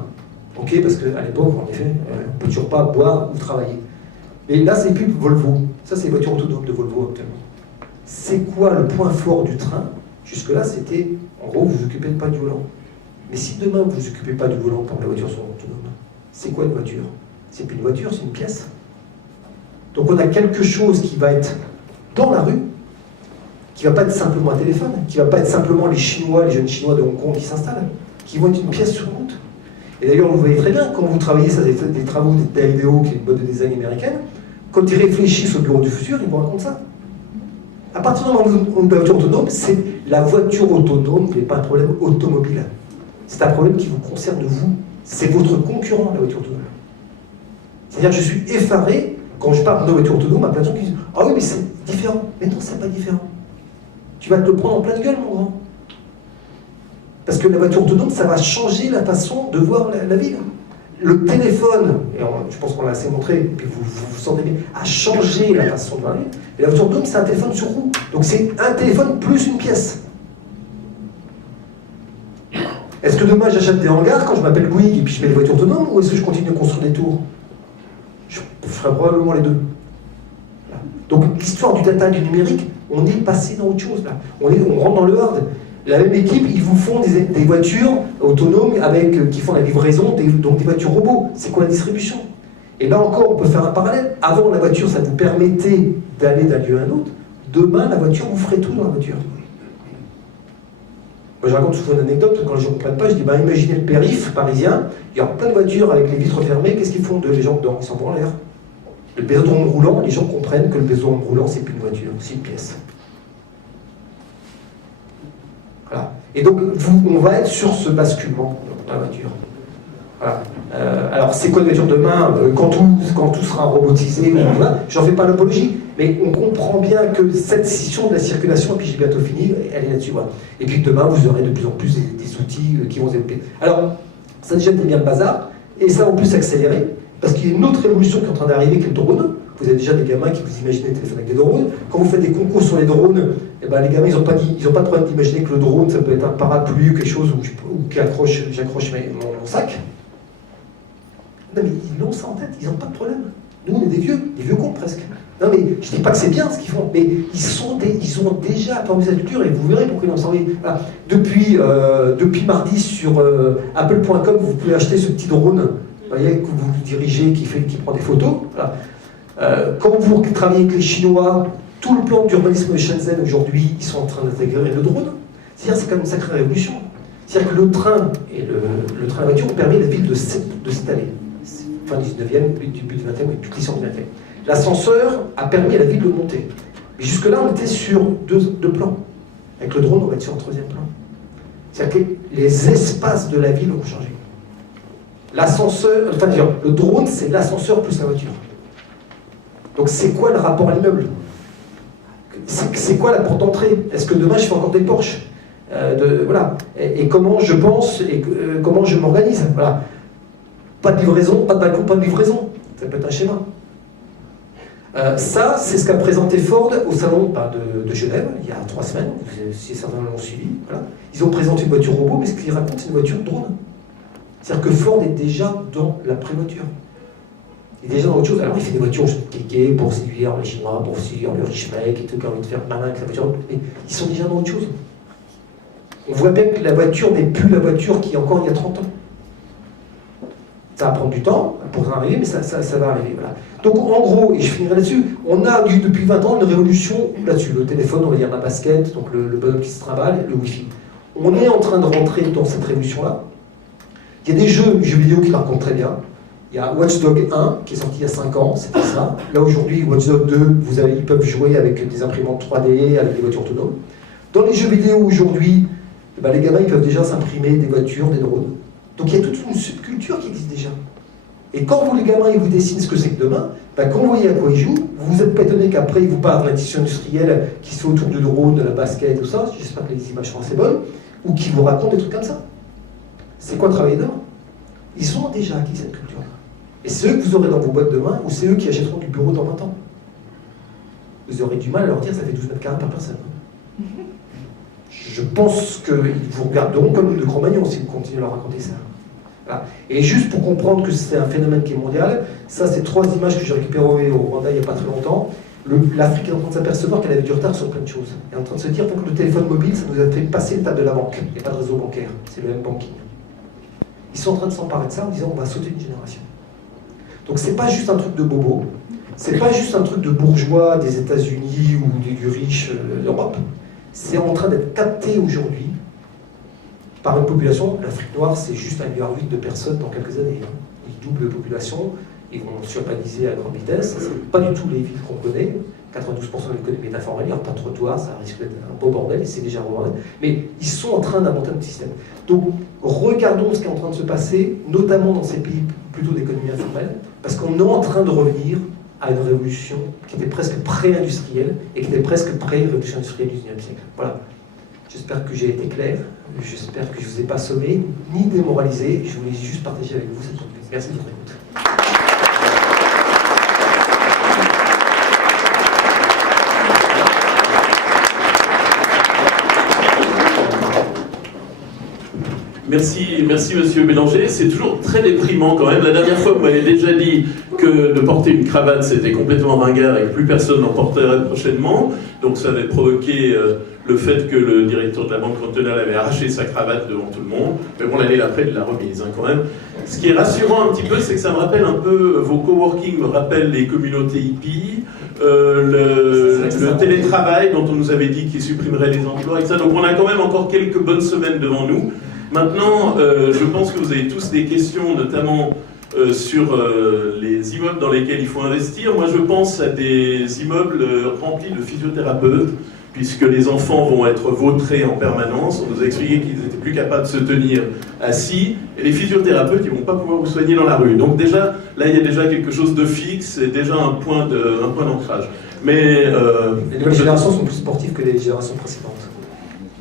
Ok, parce qu'à l'époque, en effet, on ne peut toujours pas boire ou travailler. Mais là, c'est pubs Volvo. Ça, c'est les voitures autonomes de Volvo actuellement. C'est quoi le point fort du train? Jusque-là, c'était, en gros, vous vous occupez pas du volant. Mais si demain, vous vous occupez pas du volant quand la voiture soit autonome, c'est quoi une voiture? C'est plus une voiture, c'est une pièce. Donc on a quelque chose qui va être dans la rue, qui ne va pas être simplement un téléphone, qui ne va pas être simplement les Chinois, les jeunes Chinois de Hong Kong qui s'installent, qui vont être une pièce sur route. Et d'ailleurs, vous voyez très bien, quand vous travaillez, ça, des travaux d'IDEO, qui est une boîte de design américaine, quand ils réfléchissent au bureau du futur, ils vous racontent ça. À partir du moment où on a une voiture autonome, c'est la voiture autonome n'est pas un problème automobile. C'est un problème qui vous concerne vous. C'est votre concurrent, la voiture autonome. C'est-à-dire que je suis effaré quand je parle de voiture autonome à plein de gens qui disent « Ah oui, mais c'est différent. » Mais non, c'est pas différent. Tu vas te le prendre en pleine gueule, mon grand. Parce que la voiture autonome, ça va changer la façon de voir la ville. Le téléphone, et je pense qu'on l'a assez montré, et puis vous sentez bien, a changé la façon de voir la ville. Et la voiture autonome, c'est un téléphone sur roue. Donc c'est un téléphone plus une pièce. Est-ce que demain j'achète des hangars quand je m'appelle Bouygues et puis je mets les voitures autonomes, ou est-ce que je continue de construire des tours? Je ferai probablement les deux. Donc l'histoire du data et du numérique, on est passé dans autre chose là. On rentre dans le hard. La même équipe, ils vous font des voitures autonomes qui font la livraison, donc des voitures robots. C'est quoi la distribution? Et là encore, on peut faire un parallèle. Avant, la voiture, ça vous permettait d'aller d'un lieu à un autre. Demain, la voiture, vous ferez tout dans la voiture. Moi, je raconte souvent une anecdote, quand les gens ne comprennent pas, je dis, imaginez le périph' parisien, il y a plein de voitures avec les vitres fermées, qu'est-ce qu'ils font les gens dedans? Ils s'en vont en l'air. Le pésodrome roulant, les gens comprennent que le pésodrome roulant, c'est plus une voiture, c'est une pièce. Voilà. Et donc, on va être sur ce basculement dans la voiture. Voilà. Alors, c'est quoi une voiture demain quand tout sera robotisé, voilà, j'en fais pas l'apologie, mais on comprend bien que cette scission de la circulation, et puis j'ai bientôt fini, elle est là-dessus. Voilà. Et puis demain, vous aurez de plus en plus des outils qui vont être... Alors, ça déjà était bien le bazar, et ça en plus accéléré, parce qu'il y a une autre révolution qui est en train d'arriver, qui est le turbo. vous avez déjà des gamins qui vous imaginez téléphoner avec des drones. Quand vous faites des concours sur les drones, eh ben, les gamins, ils n'ont pas de problème d'imaginer que le drone, ça peut être un parapluie ou quelque chose où j'accroche mon sac. Non mais ils l'ont ça en tête, ils n'ont pas de problème. Nous, on est des vieux cons presque. Non mais je ne dis pas que c'est bien ce qu'ils font, mais ils ont déjà apporté cette culture et vous verrez pourquoi ils l'ont servi. Voilà. Depuis mardi sur apple.com, vous pouvez acheter ce petit drone, vous voyez, que vous dirigez, qui prend des photos. Voilà. Quand vous travaillez avec les Chinois, tout le plan d'urbanisme de Shenzhen aujourd'hui, ils sont en train d'intégrer le drone. C'est-à-dire c'est quand même une sacrée révolution. C'est-à-dire que le train et le train à voiture ont permis à la ville de s'étaler. Fin du 19e, début du 20e, et puis glissant du 20e. L'ascenseur a permis à la ville de monter. Mais jusque-là, on était sur deux plans. Avec le drone, on va être sur un troisième plan. C'est-à-dire que les espaces de la ville vont changer. L'ascenseur, enfin, le drone, c'est l'ascenseur plus la voiture. Donc, c'est quoi le rapport à l'immeuble? C'est quoi la porte d'entrée? Est-ce que demain, je fais encore des Porsche? Voilà. Et comment je pense et comment je m'organise? Voilà. Pas de livraison, pas de balcon, pas de livraison. Ça peut être un schéma. Ça, c'est ce qu'a présenté Ford au salon de Genève, il y a 3 semaines, si certains l'ont suivi. Voilà. Ils ont présenté une voiture robot, mais ce qu'ils racontent, c'est une voiture drone. C'est-à-dire que Ford est déjà dans la pré-voiture. Il est déjà dans autre chose. Alors, il fait des voitures cliquées pour séduire les Chinois, pour séduire le rich mec et tout, qui a envie de faire malin avec la voiture. Mais ils sont déjà dans autre chose. On voit bien que la voiture n'est plus la voiture qui est encore il y a 30 ans. Ça va prendre du temps pour en arriver, mais ça va arriver. Voilà. Donc en gros, et je finirai là-dessus, on a eu depuis 20 ans une révolution là-dessus. Le téléphone, on va dire la basket, donc le bonhomme qui se trimballe, le Wi-Fi. On est en train de rentrer dans cette révolution-là. Il y a des jeux vidéo qui la racontent très bien. Il y a Watch Dogs 1 qui est sorti il y a 5 ans, c'était ça. Là aujourd'hui, Watch Dogs 2, ils peuvent jouer avec des imprimantes 3D, avec des voitures autonomes. Dans les jeux vidéo aujourd'hui, les gamins ils peuvent déjà s'imprimer des voitures, des drones. Donc il y a toute une subculture qui existe déjà. Et quand vous, les gamins, ils vous dessinent ce que c'est que demain, quand vous voyez à quoi ils jouent, vous n'êtes pas étonné qu'après ils vous parlent de l'addition industrielle qui se fait autour du drone, de la basket, tout ça, j'espère que les images sont assez bonnes, ou qui vous racontent des trucs comme ça. C'est quoi travailler demain? Ils ont déjà acquis cette culture-là. Et c'est eux que vous aurez dans vos boîtes demain, ou c'est eux qui achèteront du bureau dans 20 ans. Vous aurez du mal à leur dire ça fait 12 mètres carrés par personne. Je pense qu'ils vous regarderont comme de Cro-Magnon si vous continuez à leur raconter ça. Voilà. Et juste pour comprendre que c'est un phénomène qui est mondial, ça c'est 3 images que j'ai récupérées au Rwanda il n'y a pas très longtemps. L'Afrique est en train de s'apercevoir qu'elle avait du retard sur plein de choses. Elle est en train de se dire que le téléphone mobile, ça nous a fait passer l'étape de la banque. Il n'y a pas de réseau bancaire, c'est le M-banking. Ils sont en train de s'emparer de ça en disant on va sauter une génération. Donc c'est pas juste un truc de bobo, c'est pas juste un truc de bourgeois des États-Unis ou du riche d'Europe. C'est en train d'être capté aujourd'hui par une population. L'Afrique noire, c'est juste 1,8 milliard de personnes dans quelques années. Ils doublent de population, ils vont surbaniser à grande vitesse. C'est pas du tout les villes qu'on connaît. 92% de l'économie est informelle, il n'y a pas de trottoir, ça risque d'être un beau bordel, et c'est déjà un beau bordel. Mais ils sont en train d'inventer un système. Donc regardons ce qui est en train de se passer, notamment dans ces pays plutôt d'économie informelle, parce qu'on est en train de revenir à une révolution qui était presque pré-industrielle et qui était presque pré-révolution industrielle du XIXe siècle. Voilà. J'espère que j'ai été clair, j'espère que je ne vous ai pas sommé, ni démoralisé, je voulais juste partager avec vous cette conclusion. Merci de votre écoute. Merci Monsieur Bélanger. C'est toujours très déprimant quand même. La dernière fois, vous m'avez déjà dit que de porter une cravate, c'était complètement ringard et que plus personne n'en porterait prochainement. Donc ça avait provoqué le fait que le directeur de la banque cantonale avait arraché sa cravate devant tout le monde. Mais bon, l'année d'après, il l'a remise quand même. Ce qui est rassurant un petit peu, c'est que ça me rappelle un peu, vos coworking me rappellent les communautés hippies, le télétravail dont on nous avait dit qu'il supprimerait les emplois et ça. Donc on a quand même encore quelques bonnes semaines devant nous. Maintenant, je pense que vous avez tous des questions, notamment sur les immeubles dans lesquels il faut investir. Moi, je pense à des immeubles remplis de physiothérapeutes, puisque les enfants vont être vautrés en permanence. On nous a expliqué qu'ils n'étaient plus capables de se tenir assis, et les physiothérapeutes, ils ne vont pas pouvoir vous soigner dans la rue. Donc déjà, là, il y a déjà quelque chose de fixe, et déjà un point d'ancrage. Mais les nouvelles générations sont plus sportives que les générations précédentes.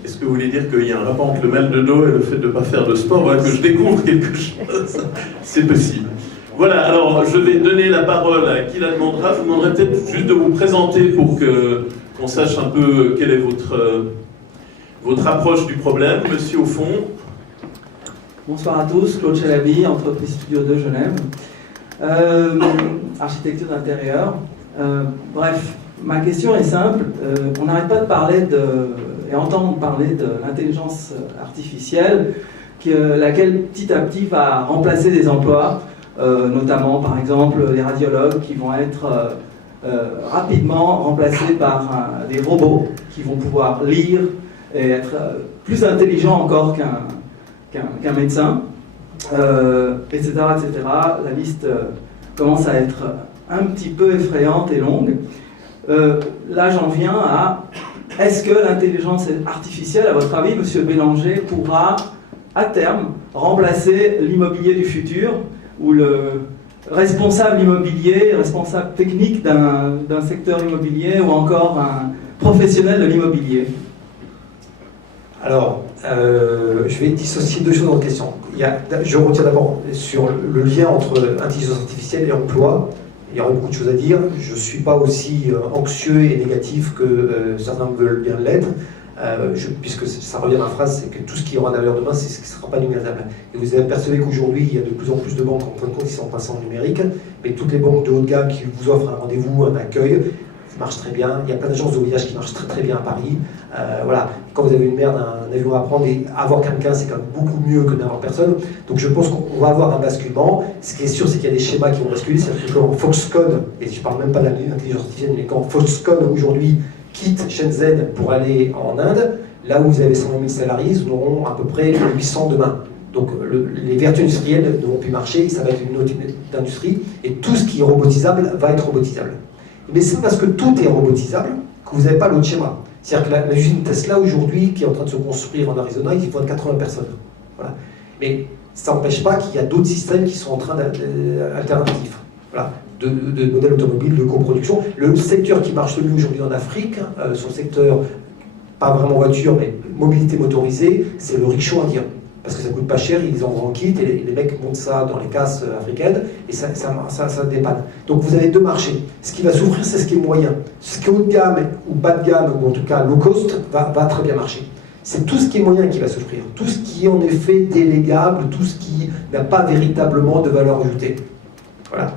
Est-ce que vous voulez dire qu'il y a un rapport entre le mal de dos et le fait de ne pas faire de sport? Voilà, que je découvre quelque chose. C'est possible. Voilà, alors je vais donner la parole à qui la demandera. Je vous demanderai peut-être juste de vous présenter pour qu'on sache un peu quelle est votre approche du problème. Monsieur au fond. Bonsoir à tous, Claude Chalabi, entreprise Studio 2 Genève. Architecture d'intérieur. Bref, ma question est simple. On n'arrête pas de parler et entendre parler de l'intelligence artificielle, laquelle petit à petit va remplacer des emplois, notamment par exemple les radiologues qui vont être rapidement remplacés par des robots qui vont pouvoir lire et être plus intelligents encore qu'un médecin, etc., etc. La liste commence à être un petit peu effrayante et longue. Là, j'en viens à: est-ce que l'intelligence artificielle, à votre avis, Monsieur Bélanger, pourra, à terme, remplacer l'immobilier du futur, ou le responsable immobilier, responsable technique d'un secteur immobilier, ou encore un professionnel de l'immobilier? Alors, je vais dissocier deux choses dans la question. Je retiens d'abord sur le lien entre intelligence artificielle et emploi. Il y aura beaucoup de choses à dire. Je ne suis pas aussi anxieux et négatif que certains veulent bien l'être, puisque ça revient à ma phrase, c'est que tout ce qui aura valeur demain, c'est ce qui ne sera pas numérisable. Et vous avez perçu qu'aujourd'hui, il y a de plus en plus de banques en fin de compte qui sont passées en numérique, mais toutes les banques de haut de gamme qui vous offrent un rendez-vous, un accueil, ça marche très bien. Il y a plein d'agences de voyage qui marchent très très bien à Paris. Voilà. Quand vous avez une merde, un avion à prendre, et avoir quelqu'un, c'est quand même beaucoup mieux que d'avoir personne. Donc je pense qu'on va avoir un basculement. Ce qui est sûr, c'est qu'il y a des schémas qui vont basculer. C'est-à-dire que quand Foxconn, et je ne parle même pas de l'intelligence artificielle, mais quand Foxconn aujourd'hui quitte Shenzhen pour aller en Inde, là où vous avez 120 000 salariés, ils en auront à peu près 800 demain. Donc les vertus industrielles n'auront plus marcher, ça va être une autre industrie, et tout ce qui est robotisable va être robotisable. Mais c'est parce que tout est robotisable que vous n'avez pas l'autre schéma. C'est-à-dire que l'usine Tesla aujourd'hui, qui est en train de se construire en Arizona, il faut 80 personnes. Voilà. Mais ça n'empêche pas qu'il y a d'autres systèmes qui sont en train d'alternatifs. Voilà. De modèles automobiles, de coproduction. Le secteur qui marche le mieux aujourd'hui en Afrique, sur le secteur, pas vraiment voiture, mais mobilité motorisée, c'est le rickshaw indien. Parce que ça coûte pas cher, ils en vendent kit, et les mecs montent ça dans les casses africaines, et ça dépanne. Donc vous avez deux marchés. Ce qui va souffrir, c'est ce qui est moyen. Ce qui est haut de gamme, ou bas de gamme, ou en tout cas low cost, va très bien marcher. C'est tout ce qui est moyen qui va souffrir. Tout ce qui est en effet délégable, tout ce qui n'a pas véritablement de valeur ajoutée. Voilà.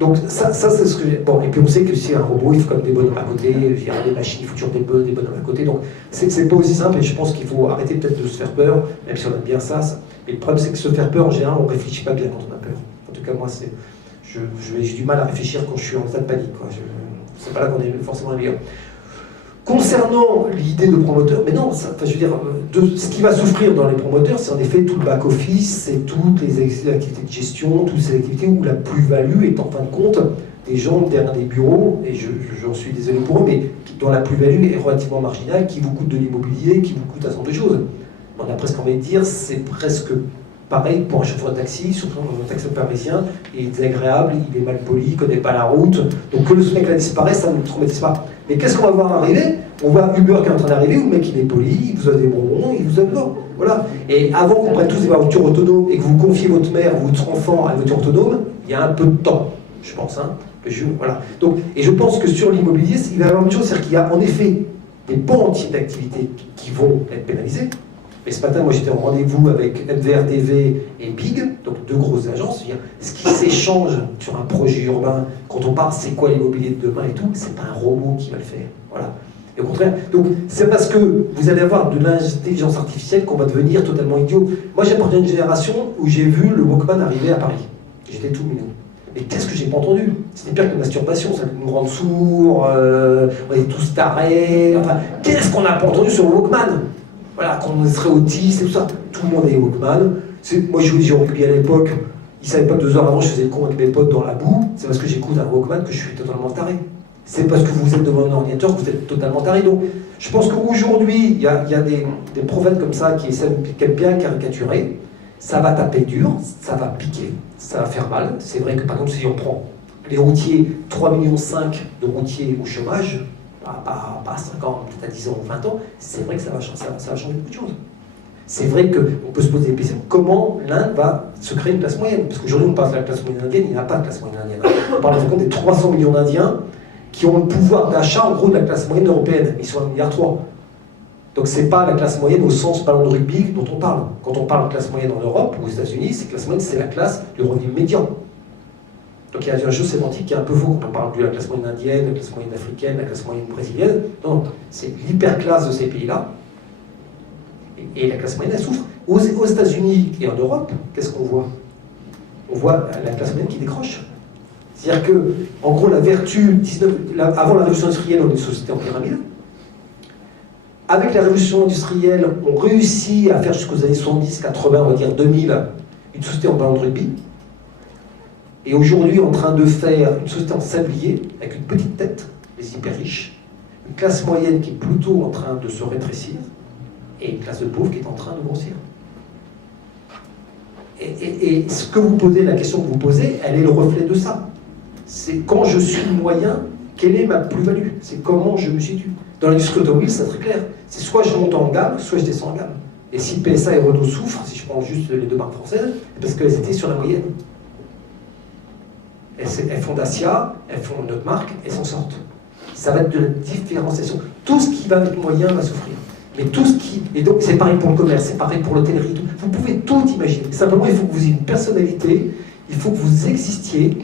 Donc ça c'est ce que j'ai... Bon, et puis on sait que si un robot, il faut comme des bonhommes à côté, il y a des machines, il faut toujours des bonhommes à côté, donc c'est pas aussi simple, et je pense qu'il faut arrêter peut-être de se faire peur, même si on aime bien ça. Mais le problème, c'est que se faire peur, en général, on réfléchit pas bien quand on a peur. En tout cas, moi, j'ai du mal à réfléchir quand je suis en état de panique, quoi. C'est pas là qu'on est forcément les meilleurs. Concernant l'idée de promoteur, mais non, je veux dire, ce qui va souffrir dans les promoteurs, c'est en effet tout le back-office, c'est toutes les activités de gestion, toutes ces activités où la plus-value est en fin de compte des gens derrière des bureaux, et j'en suis désolé pour eux, mais dont la plus-value est relativement marginale, qui vous coûte de l'immobilier, qui vous coûte un certain nombre de choses. On a presque envie de dire, c'est presque pareil pour un chauffeur de taxi, surtout un taxi parisien, il est désagréable, il est mal poli, il ne connaît pas la route, donc que ce mec-là disparaisse, ça ne nous traumatise pas. Mais qu'est-ce qu'on va voir arriver? On voit Uber qui est en train d'arriver, où le mec il est poli, il vous donne des bonbons, il vous donne l'eau. Voilà. Et avant qu'on prenne tous des voitures autonomes et que vous confiez votre mère, votre enfant à une voiture autonome, il y a un peu de temps, je pense. Hein. Voilà. Donc, et je pense que sur l'immobilier, il va y avoir une chose, c'est-à-dire qu'il y a en effet des pans entiers d'activités qui vont être pénalisés. Mais ce matin, moi j'étais en rendez-vous avec MVRDV et BIG, donc deux grosses agences. Ce qui s'échange sur un projet urbain, quand on parle c'est quoi l'immobilier de demain et tout, c'est pas un robot qui va le faire. Voilà. Et au contraire, donc c'est parce que vous allez avoir de l'intelligence artificielle qu'on va devenir totalement idiot. Moi j'appartiens à une génération où j'ai vu le Walkman arriver à Paris. J'étais tout mignon. Mais qu'est-ce que j'ai pas entendu? C'était pire que la masturbation, ça nous rend sourds, on est tous tarés. Enfin, qu'est-ce qu'on n'a pas entendu sur le Walkman? Voilà, quand on serait autiste et tout ça, tout le monde est Walkman. Moi, je jouais au rugby à l'époque, ils ne savaient pas que 2 heures avant, je faisais le con avec mes potes dans la boue. C'est parce que j'écoute un Walkman que je suis totalement taré. C'est parce que vous êtes devant un ordinateur que vous êtes totalement taré. Donc, je pense qu'aujourd'hui, il y a des prophètes comme ça qui aiment bien caricaturer. Ça va taper dur, ça va piquer, ça va faire mal. C'est vrai que, par exemple, si on prend les routiers, 3,5 millions de routiers au chômage, pas 5 ans, peut-être à 10 ans ou 20 ans, c'est vrai que ça va changer beaucoup de choses. C'est vrai qu'on peut se poser des questions. Comment l'Inde va se créer une classe moyenne? Parce qu'aujourd'hui, on parle de la classe moyenne indienne, il n'y a pas de classe moyenne indienne. On parle des 300 millions d'Indiens qui ont le pouvoir d'achat, en gros, de la classe moyenne européenne. Ils sont à 1,3 milliard. Donc c'est pas la classe moyenne au sens ballon de rugby dont on parle. Quand on parle de classe moyenne en Europe ou aux États-Unis, c'est classe moyenne, c'est la classe du revenu médian. Donc il y a un jeu sémantique qui est un peu faux quand on parle de la classe moyenne indienne, la classe moyenne africaine, la classe moyenne brésilienne. Non, c'est l'hyperclasse de ces pays-là. Et la classe moyenne, elle souffre. Aux États-Unis et en Europe, qu'est-ce qu'on voit? On voit la classe moyenne qui décroche. C'est-à-dire que, en gros, la vertu, avant la révolution industrielle, on est une société en pyramide. Avec la révolution industrielle, on réussit à faire jusqu'aux années 70, 80, on va dire 2000, une société en ballon de rugby. Et aujourd'hui, on est en train de faire une société en sablier, avec une petite tête, les hyper riches, une classe moyenne qui est plutôt en train de se rétrécir, et une classe de pauvres qui est en train de grossir. Et ce que vous posez, la question que vous posez, elle est le reflet de ça. C'est quand je suis moyen, quelle est ma plus-value? C'est comment je me situe. Dans l'industrie automobile, c'est très clair. C'est soit je monte en gamme, soit je descends en gamme. Et si PSA et Renault souffrent, si je prends juste les deux marques françaises, c'est parce qu'elles étaient sur la moyenne. Elles font Dacia, elles font une autre marque, elles s'en sortent. Ça va être de la différenciation. Tout ce qui va être moyen va souffrir. Mais tout ce qui... Et donc c'est pareil pour le commerce, c'est pareil pour l'hôtellerie. Vous pouvez tout imaginer. Simplement, il faut que vous ayez une personnalité, il faut que vous existiez,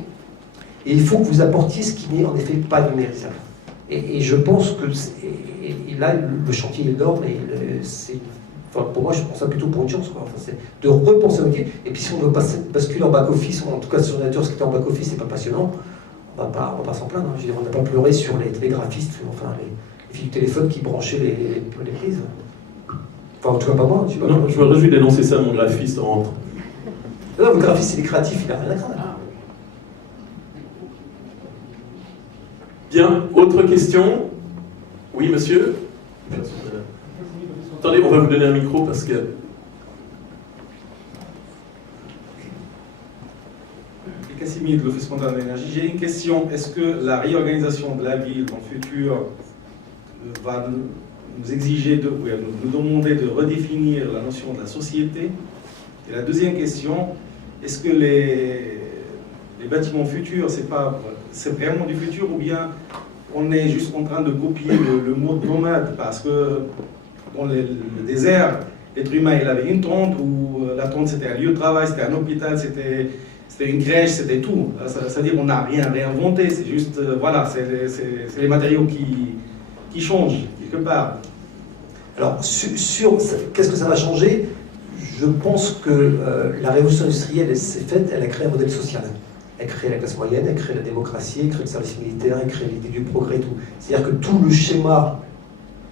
et il faut que vous apportiez ce qui n'est en effet pas numérisable. Et je pense que... Et là, le chantier est énorme, et enfin, pour moi, je prends ça plutôt pour une chance, quoi. Enfin, c'est de repenser au métier. Et puis si on veut basculer en back-office, en tout cas sur nature, ce qui était en back-office, c'est pas passionnant, on va pas s'en plaindre. Hein. Je veux dire, on n'a pas pleuré sur les télégraphistes, enfin les fils du téléphone qui branchaient les prises. Enfin, en tout cas pas moi. Non, je me réjouis d'annoncer ça à mon graphiste en rentrant. Non, votre graphiste, c'est des créatifs, il n'a rien à craindre. Bien, autre question? Oui, monsieur? Attendez, on va vous donner un micro parce que... Casimir de l'Office mondial de l'énergie. J'ai une question. Est-ce que la réorganisation de la ville dans le futur va nous exiger, nous demander de redéfinir la notion de la société? Et la deuxième question, est-ce que les bâtiments futurs, c'est vraiment du futur ou bien on est juste en train de copier le mode nomade parce que dans le désert, l'être humain il avait une tente où la tente c'était un lieu de travail, c'était un hôpital, c'était une crèche, c'était tout. C'est-à-dire qu'on n'a rien réinventé, c'est juste, voilà, c'est les matériaux qui changent quelque part. Alors, sur qu'est-ce que ça va changer? Je pense que la révolution industrielle, elle s'est faite, elle a créé un modèle social. Elle crée la classe moyenne, elle crée la démocratie, elle crée le service militaire, elle crée l'idée du progrès et tout. C'est-à-dire que tout le schéma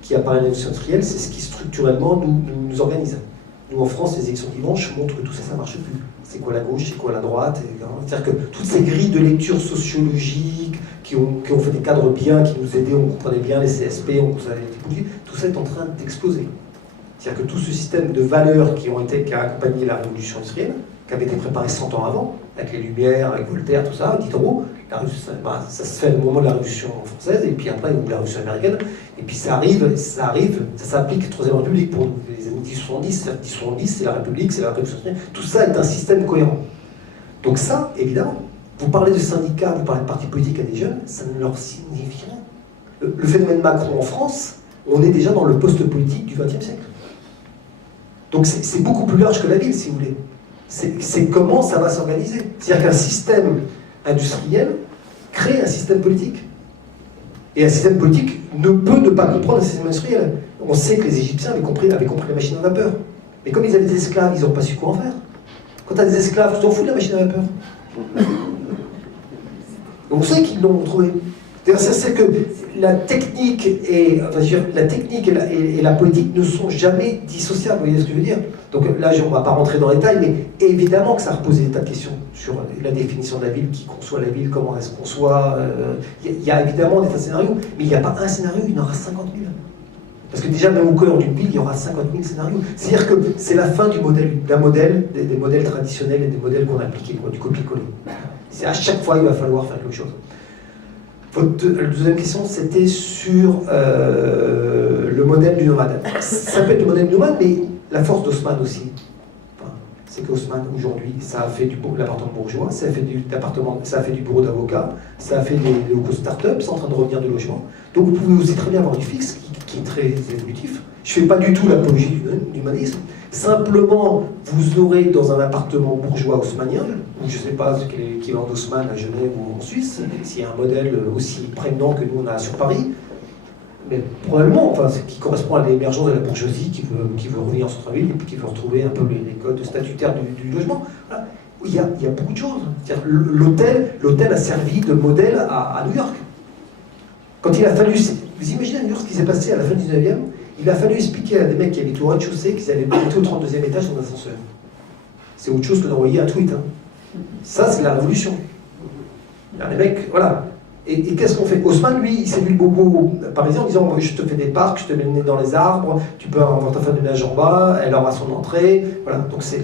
qui apparaît dans l'industrie industrielle, c'est ce qui structurellement nous organise. Nous, en France, les élections dimanche montrent que tout ça, ça ne marche plus. C'est quoi la gauche, c'est quoi la droite? C'est-à-dire que toutes ces grilles de lecture sociologique qui ont fait des cadres bien, qui nous aidaient, on comprenait bien les CSP, on comprenait les politiques, tout ça est en train d'exploser. C'est-à-dire que tout ce système de valeurs qui a accompagné la révolution industrielle, qui avait été préparé 100 ans avant, avec les Lumières, avec Voltaire, tout ça, Diderot, ça se fait au moment de la Révolution française, et puis après, ou de la Révolution américaine, et puis ça s'applique à la Troisième République pour les années 1070, 1070, c'est la République, c'est la Révolution industrielle, tout ça est un système cohérent. Donc ça, évidemment, vous parlez de syndicats, vous parlez de partis politiques à des jeunes, ça ne leur signifie rien. Le phénomène Macron en France, on est déjà dans le poste politique du XXe siècle. Donc c'est beaucoup plus large que la ville, si vous voulez. C'est comment ça va s'organiser. C'est-à-dire qu'un système industriel crée un système politique. Et un système politique ne peut ne pas comprendre un système industriel. On sait que les Égyptiens avaient compris la machine à vapeur. Mais comme ils avaient des esclaves, ils n'ont pas su quoi en faire. Quand tu as des esclaves, tu t'en fous de la machine à vapeur. Donc on sait qu'ils l'ont trouvé. C'est que la technique et la politique ne sont jamais dissociables, vous voyez ce que je veux dire? Donc là, on ne va pas rentrer dans les détails, mais évidemment que ça repose des tas de questions sur la définition de la ville, qui conçoit la ville, comment elle se conçoit. Il y a évidemment des tas de scénarios, mais il n'y a pas un scénario, il y en aura 50 000. Parce que déjà, même au cœur d'une ville, il y aura 50 000 scénarios. C'est-à-dire que c'est la fin des modèles traditionnels et des modèles qu'on a appliqués, du copier-coller. C'est à chaque fois, il va falloir faire quelque chose. La deuxième question, c'était sur le modèle du nomade. Ça peut être le modèle du nomade, mais la force d'Haussmann aussi, enfin, c'est qu'Haussmann, aujourd'hui, ça a fait l'appartement bourgeois, ça a fait du bureau d'avocat, ça a fait des locaux start-up, c'est en train de revenir de logement. Donc vous pouvez aussi très bien avoir du fixe qui est très évolutif. Je ne fais pas du tout l'apologie du humanisme. Simplement, vous aurez dans un appartement bourgeois haussmannien, ou je ne sais pas ce qu'est l'équivalent d'Haussmann à Genève ou en Suisse, s'il y a un modèle aussi prégnant que nous on a sur Paris, mais probablement, enfin, qui correspond à l'émergence de la bourgeoisie qui veut revenir en centre-ville et puis qui veut retrouver un peu les codes statutaires du logement. Voilà. Il y a beaucoup de choses. L'hôtel a servi de modèle à New York. Quand il a fallu... Vous imaginez à New York ce qui s'est passé à la fin du 19e? Il a fallu expliquer à des mecs qui habitaient au rez-de-chaussée qu'ils allaient monter au 32e étage dans un ascenseur. C'est autre chose que d'envoyer un tweet. Hein. Ça, c'est la révolution. Alors, les mecs, voilà. Et qu'est-ce qu'on fait? Haussmann, lui, il s'est vu le bobo parisien en disant je te fais des parcs, je te mets le nez dans les arbres, tu peux avoir ta femme de ménage en bas, elle aura son entrée. Voilà, donc c'est...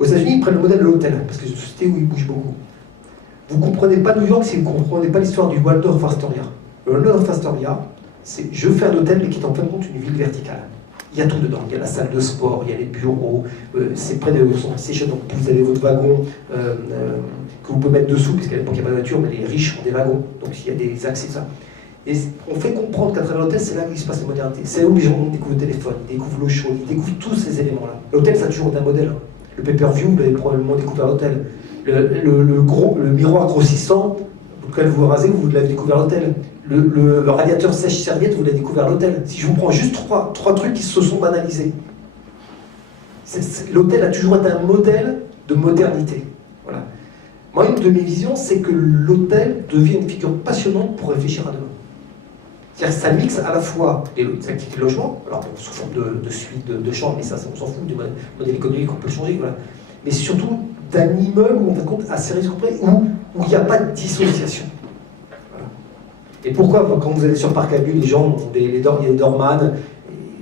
Aux États-Unis, ils prennent le modèle de l'hôtel, parce que c'est une société où ils bougent beaucoup. Vous ne comprenez pas New York si vous ne comprenez pas l'histoire du Waldorf Astoria. Le Waldorf Astoria, c'est je fais un hôtel, mais qui est en fin de compte une ville verticale. Il y a tout dedans. Il y a la salle de sport, il y a les bureaux, c'est près de son station, donc vous avez votre wagon que vous pouvez mettre dessous, parce qu'à l'époque il n'y a pas de voiture, mais les riches ont des wagons, donc il y a des accès, ça. Et on fait comprendre qu'à travers l'hôtel, c'est là où il se passe la modernité. C'est là où les gens découvrent le téléphone, ils découvrent l'eau chaude, ils découvrent tous ces éléments-là. L'hôtel, ça a toujours été un modèle. Le pay-per-view, vous l'avez probablement découvert à l'hôtel. Le miroir grossissant, auquel vous rasez, vous l'avez découvert à l'hôtel. Le radiateur sèche-serviette, vous l'avez découvert à l'hôtel. Si je vous prends juste trois trucs qui se sont banalisés. L'hôtel a toujours été un modèle de modernité. Voilà. Moi, une de mes visions, c'est que l'hôtel devient une figure passionnante pour réfléchir à demain. C'est-à-dire que ça mixe à la fois les activités de logement, alors bon, sous forme de suite de chambres, mais ça on s'en fout, du modèle économique, on peut le changer, voilà. Mais surtout d'un immeuble où, en fin de compte, assez risque compris, où il n'y a pas de dissociation. Voilà. Et pourquoi, quand vous allez sur Parc Avenue, les gens, il y a des dormans,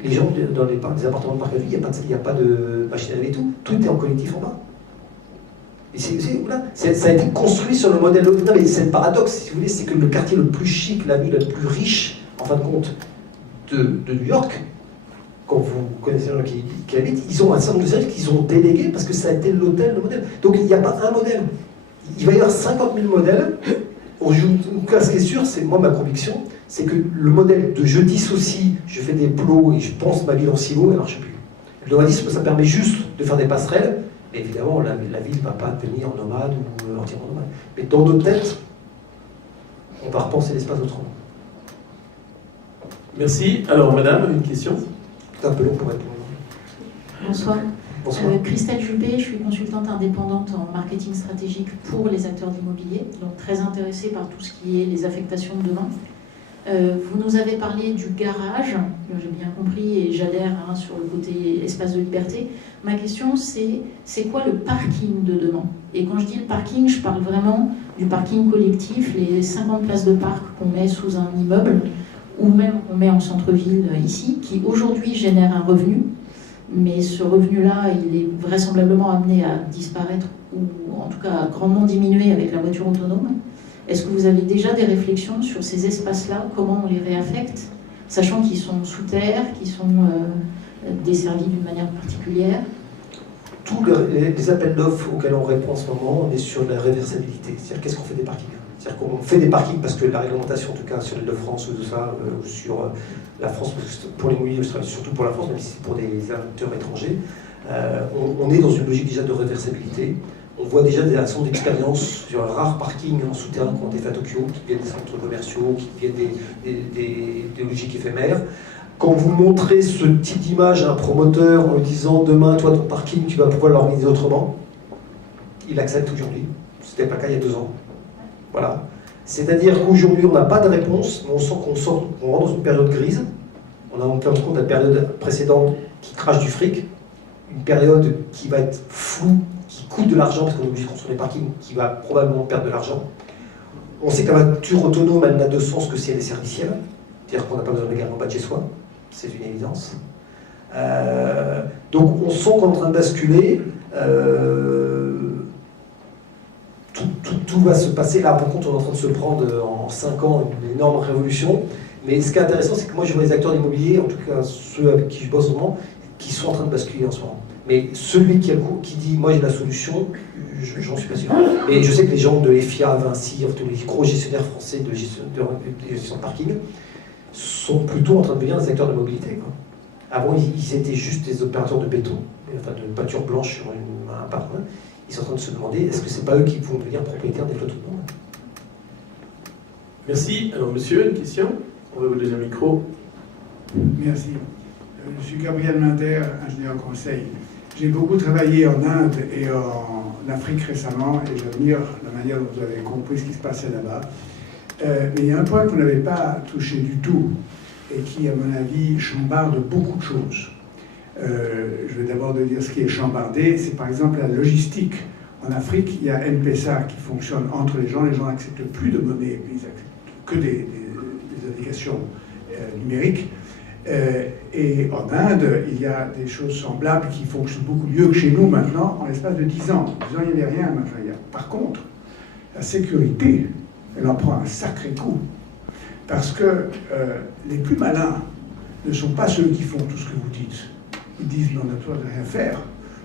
les gens dans les appartements de Parc Avenue, il n'y a pas de machine à laver et tout est en collectif en bas. Et voilà. Ça a été construit sur le modèle. Non, mais c'est le paradoxe, si vous voulez, c'est que le quartier le plus chic, la ville la plus riche, en fin de compte, de New York, quand vous connaissez les gens qui habitent, ils ont un certain nombre de services qu'ils ont délégués parce que ça a été l'hôtel, le modèle. Donc il n'y a pas un modèle. Il va y avoir 50 000 modèles. En tout cas, ce qui est sûr, c'est moi ma conviction, c'est que le modèle de je dissocie, je fais des plots et je pense ma ville en silo, elle ne marche plus. Le nomadisme, ça permet juste de faire des passerelles, mais évidemment, la ville ne va pas devenir nomade ou entièrement nomade. Mais dans notre tête, on va repenser l'espace autrement. Merci. Alors, madame, une question? C'est un peu long pour répondre. Bonsoir. Bonsoir. Christelle Juppé, je suis consultante indépendante en marketing stratégique pour les acteurs d'immobilier, donc très intéressée par tout ce qui est les affectations de demain. Vous nous avez parlé du garage, j'ai bien compris, et j'adhère sur le côté espace de liberté. Ma question, c'est quoi le parking de demain? Et quand je dis le parking, je parle vraiment du parking collectif, les 50 places de parc qu'on met sous un immeuble, ou même qu'on met en centre-ville ici, qui aujourd'hui génère un revenu, mais ce revenu-là, il est vraisemblablement amené à disparaître, ou en tout cas à grandement diminuer avec la voiture autonome. Est-ce que vous avez déjà des réflexions sur ces espaces-là, comment on les réaffecte, sachant qu'ils sont sous terre, qu'ils sont desservis d'une manière particulière? Tous les appels d'offres auxquels on répond en ce moment, on est sur la réversibilité. C'est-à-dire, qu'est-ce qu'on fait des parkings? C'est-à-dire qu'on fait des parkings parce que la réglementation, en tout cas sur l'Île-de-France ou tout ça, ou sur la France, pour l'immobilier, surtout pour la France, même si c'est pour des acteurs étrangers, on est dans une logique déjà de réversibilité. On voit déjà des actions d'expérience sur un rare parking en souterrain qui ont été fait à Tokyo, qui viennent des centres commerciaux, qui viennent des logiques éphémères. Quand vous montrez ce type d'image à un promoteur en lui disant demain, toi, ton parking, tu vas pouvoir l'organiser autrement, il accepte aujourd'hui. Ce n'était pas le cas il y a 2 ans. Voilà. C'est-à-dire qu'aujourd'hui, on n'a pas de réponse, mais on sent qu'on rentre dans une période grise. On a en fin de compte la période précédente qui crache du fric, une période qui va être floue, qui coûte de l'argent, parce qu'on est obligé de construire des parkings, qui va probablement perdre de l'argent. On sait que la voiture autonome, elle n'a de sens que si elle est servicielle, c'est-à-dire qu'on n'a pas besoin de la garder en bas de chez soi, c'est une évidence. Donc on sent qu'on est en train de basculer. Tout va se passer. Là, par contre, on est en train de se prendre en 5 ans une énorme révolution. Mais ce qui est intéressant, c'est que moi, je vois les acteurs d'immobilier, en tout cas ceux avec qui je bosse au moment, qui sont en train de basculer en ce moment. Mais celui qui dit « moi j'ai la solution », j'en suis pas sûr. Et je sais que les gens de FIA, Vinci, tous les gros gestionnaires français de gestion de parking sont plutôt en train de devenir des acteurs de mobilité, quoi. Avant, ils étaient juste des opérateurs de béton, enfin de peinture blanche sur un parc. Ils sont en train de se demander est-ce que c'est pas eux qui vont devenir propriétaires des flottes autonomes. Merci. Alors, monsieur, une question? On va vous donner un micro. Merci. Je suis Gabriel Minder, ingénieur conseil. J'ai beaucoup travaillé en Inde et en Afrique récemment et j'admire la manière dont vous avez compris ce qui se passait là-bas. Mais il y a un point que vous n'avez pas touché du tout et qui, à mon avis, chambarde beaucoup de choses. Je vais d'abord dire ce qui est chambardé, c'est par exemple la logistique. En Afrique, il y a M-Pesa qui fonctionne entre les gens n'acceptent plus de monnaie, ils acceptent que des applications numériques. Et en Inde, il y a des choses semblables qui fonctionnent beaucoup mieux que chez nous maintenant, en l'espace de 10 ans. 10 ans, il n'y avait rien maintenant. Par contre, la sécurité, elle en prend un sacré coup. Parce que les plus malins ne sont pas ceux qui font tout ce que vous dites. Ils disent on a besoin de rien faire.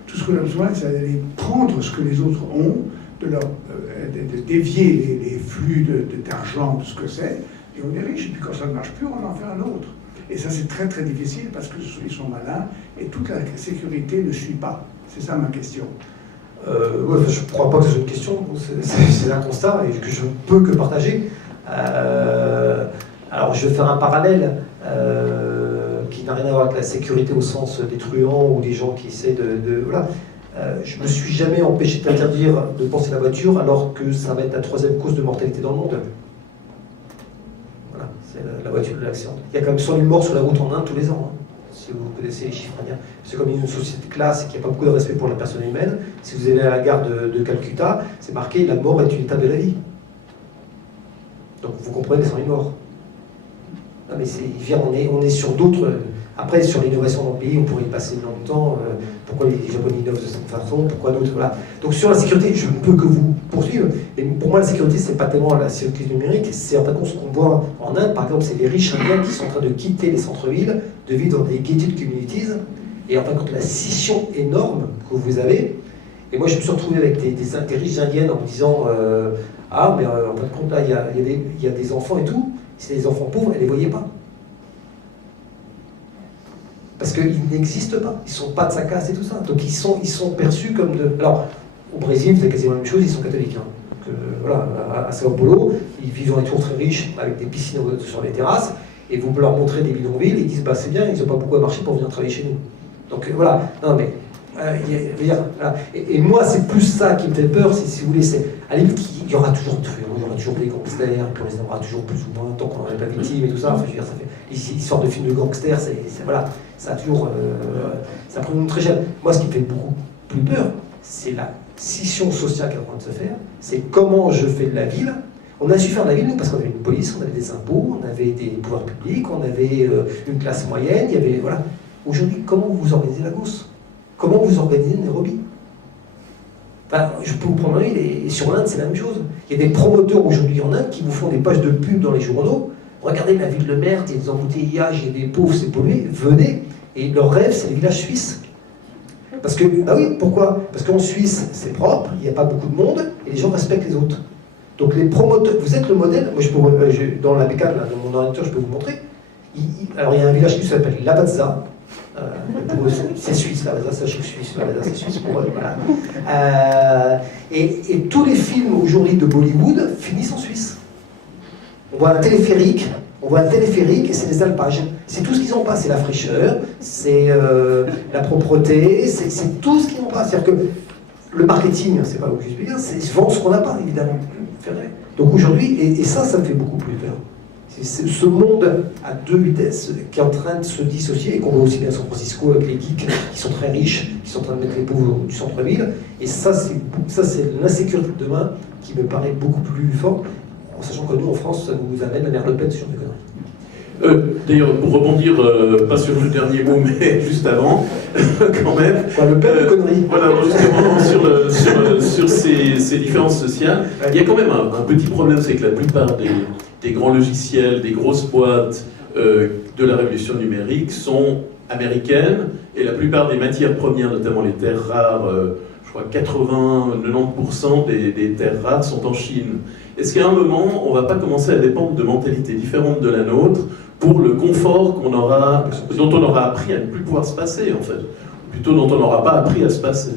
Tout ce qu'on a besoin, c'est d'aller prendre ce que les autres ont, de dévier les flux d'argent, de ce que c'est, et on est riche. Et puis quand ça ne marche plus, on en fait un autre. Et ça, c'est très très difficile parce qu'ils sont malins et toute la sécurité ne suit pas. C'est ça ma question. Ouais, je ne crois pas que c'est une question, c'est un constat et que je ne peux que partager. Alors je vais faire un parallèle qui n'a rien à voir avec la sécurité au sens des truands ou des gens qui essaient voilà. Je ne me suis jamais empêché d'interdire de penser la voiture alors que ça va être la 3e cause de mortalité dans le monde. Voilà, c'est la voiture de l'accident. Il y a quand même 100 000 morts sur la route en Inde tous les ans. Hein. Si vous connaissez les chiffres indiens. C'est comme une société de classe et qu'il n'y a pas beaucoup de respect pour la personne humaine. Si vous allez à la gare de Calcutta, c'est marqué « la mort est une étape de la vie ». Donc vous comprenez, 100 000 morts. Non, mais on est sur d'autres... Après, sur l'innovation dans le pays, on pourrait y passer longtemps. Pourquoi les Japonais innovent de cette façon, pourquoi d'autres, voilà. Donc sur la sécurité, je ne peux que vous poursuivre. Et pour moi, la sécurité, c'est pas tellement la sécurité numérique, c'est en fin de compte ce qu'on voit en Inde, par exemple, c'est les riches indiens qui sont en train de quitter les centres-villes, de vivre dans des gated communities. Et en fin de compte, la scission énorme que vous avez. Et moi, je me suis retrouvé avec des riches indiennes en me disant ah, mais en fin de compte, là, il y a des enfants et tout. C'est des enfants pauvres, elles ne les voyaient pas. Parce qu'ils n'existent pas, ils ne sont pas de sa caste et tout ça. Donc ils sont perçus comme de... Alors, au Brésil, c'est quasiment la même chose, ils sont catholiques. Hein. Donc, voilà, à Sao Paulo, ils vivent dans des tours très riches, avec des piscines sur les terrasses, et vous leur montrez des bidonvilles, et ils disent, bah c'est bien, ils n'ont pas beaucoup à marcher pour venir travailler chez nous. Donc voilà, non mais... voilà. Et moi, c'est plus ça qui me fait peur, si vous voulez, c'est... À la limite, il y aura toujours des gangsters, et puis on les aura toujours plus ou moins, tant qu'on n'en est pas victime et tout ça. Enfin, je veux dire, ça fait... L'histoire de films de gangsters, voilà, ça a toujours... ça prend une très jeune. Moi, ce qui me fait beaucoup plus peur, c'est la scission sociale qui est en train de se faire. C'est comment je fais de la ville. On a su faire de la ville, nous, parce qu'on avait une police, on avait des impôts, on avait des pouvoirs publics, on avait une classe moyenne, il y avait... Voilà. Aujourd'hui, comment vous organisez Lagos? Comment vous organisez Nairobi? Enfin, je peux vous prendre un et sur l'Inde, c'est la même chose. Il y a des promoteurs aujourd'hui en Inde qui vous font des pages de pub dans les journaux. Regardez la ville de merde, il y a des embouteillages, il y a des pauvres, c'est pollué, venez. Et leur rêve, c'est les villages suisses. Parce que, bah oui, pourquoi? Parce qu'en Suisse, c'est propre, il n'y a pas beaucoup de monde, et les gens respectent les autres. Donc les promoteurs, vous êtes le modèle. Moi, dans la bécane, dans mon ordinateur, je peux vous montrer. Alors il y a un village qui s'appelle Lavazza. C'est suisse, Lavazza, c'est suisse, Lavazza, c'est suisse pour eux. Voilà. Et tous les films aujourd'hui de Bollywood finissent en Suisse. On voit un téléphérique et c'est des alpages. C'est tout ce qu'ils n'ont pas, c'est la fraîcheur, c'est la propreté, c'est tout ce qu'ils n'ont pas. C'est-à-dire que le marketing, c'est pas le juste dire, c'est vendre ce qu'on n'a pas, évidemment. Donc aujourd'hui, et ça me fait beaucoup plus peur. C'est ce monde à deux vitesses qui est en train de se dissocier et qu'on voit aussi bien à San Francisco avec les geeks qui sont très riches, qui sont en train de mettre les pauvres du centre-ville. Et ça, c'est l'insécurité de demain qui me paraît beaucoup plus forte, en sachant que nous, en France, ça nous amène la mère Le Pen sur des conneries. D'ailleurs, pour rebondir, pas sur le dernier mot, mais juste avant, quand même. Enfin, Le Pen, conneries. Voilà, justement, sur ces différences sociales, il y a quand même un petit problème, c'est que la plupart des grands logiciels, des grosses boîtes de la révolution numérique sont américaines et la plupart des matières premières, notamment les terres rares, je crois 80-90% des terres rares sont en Chine. Est-ce qu'à un moment, on ne va pas commencer à dépendre de mentalités différentes de la nôtre pour le confort dont on aura appris à ne plus pouvoir se passer, en fait, ou plutôt dont on n'aura pas appris à se passer?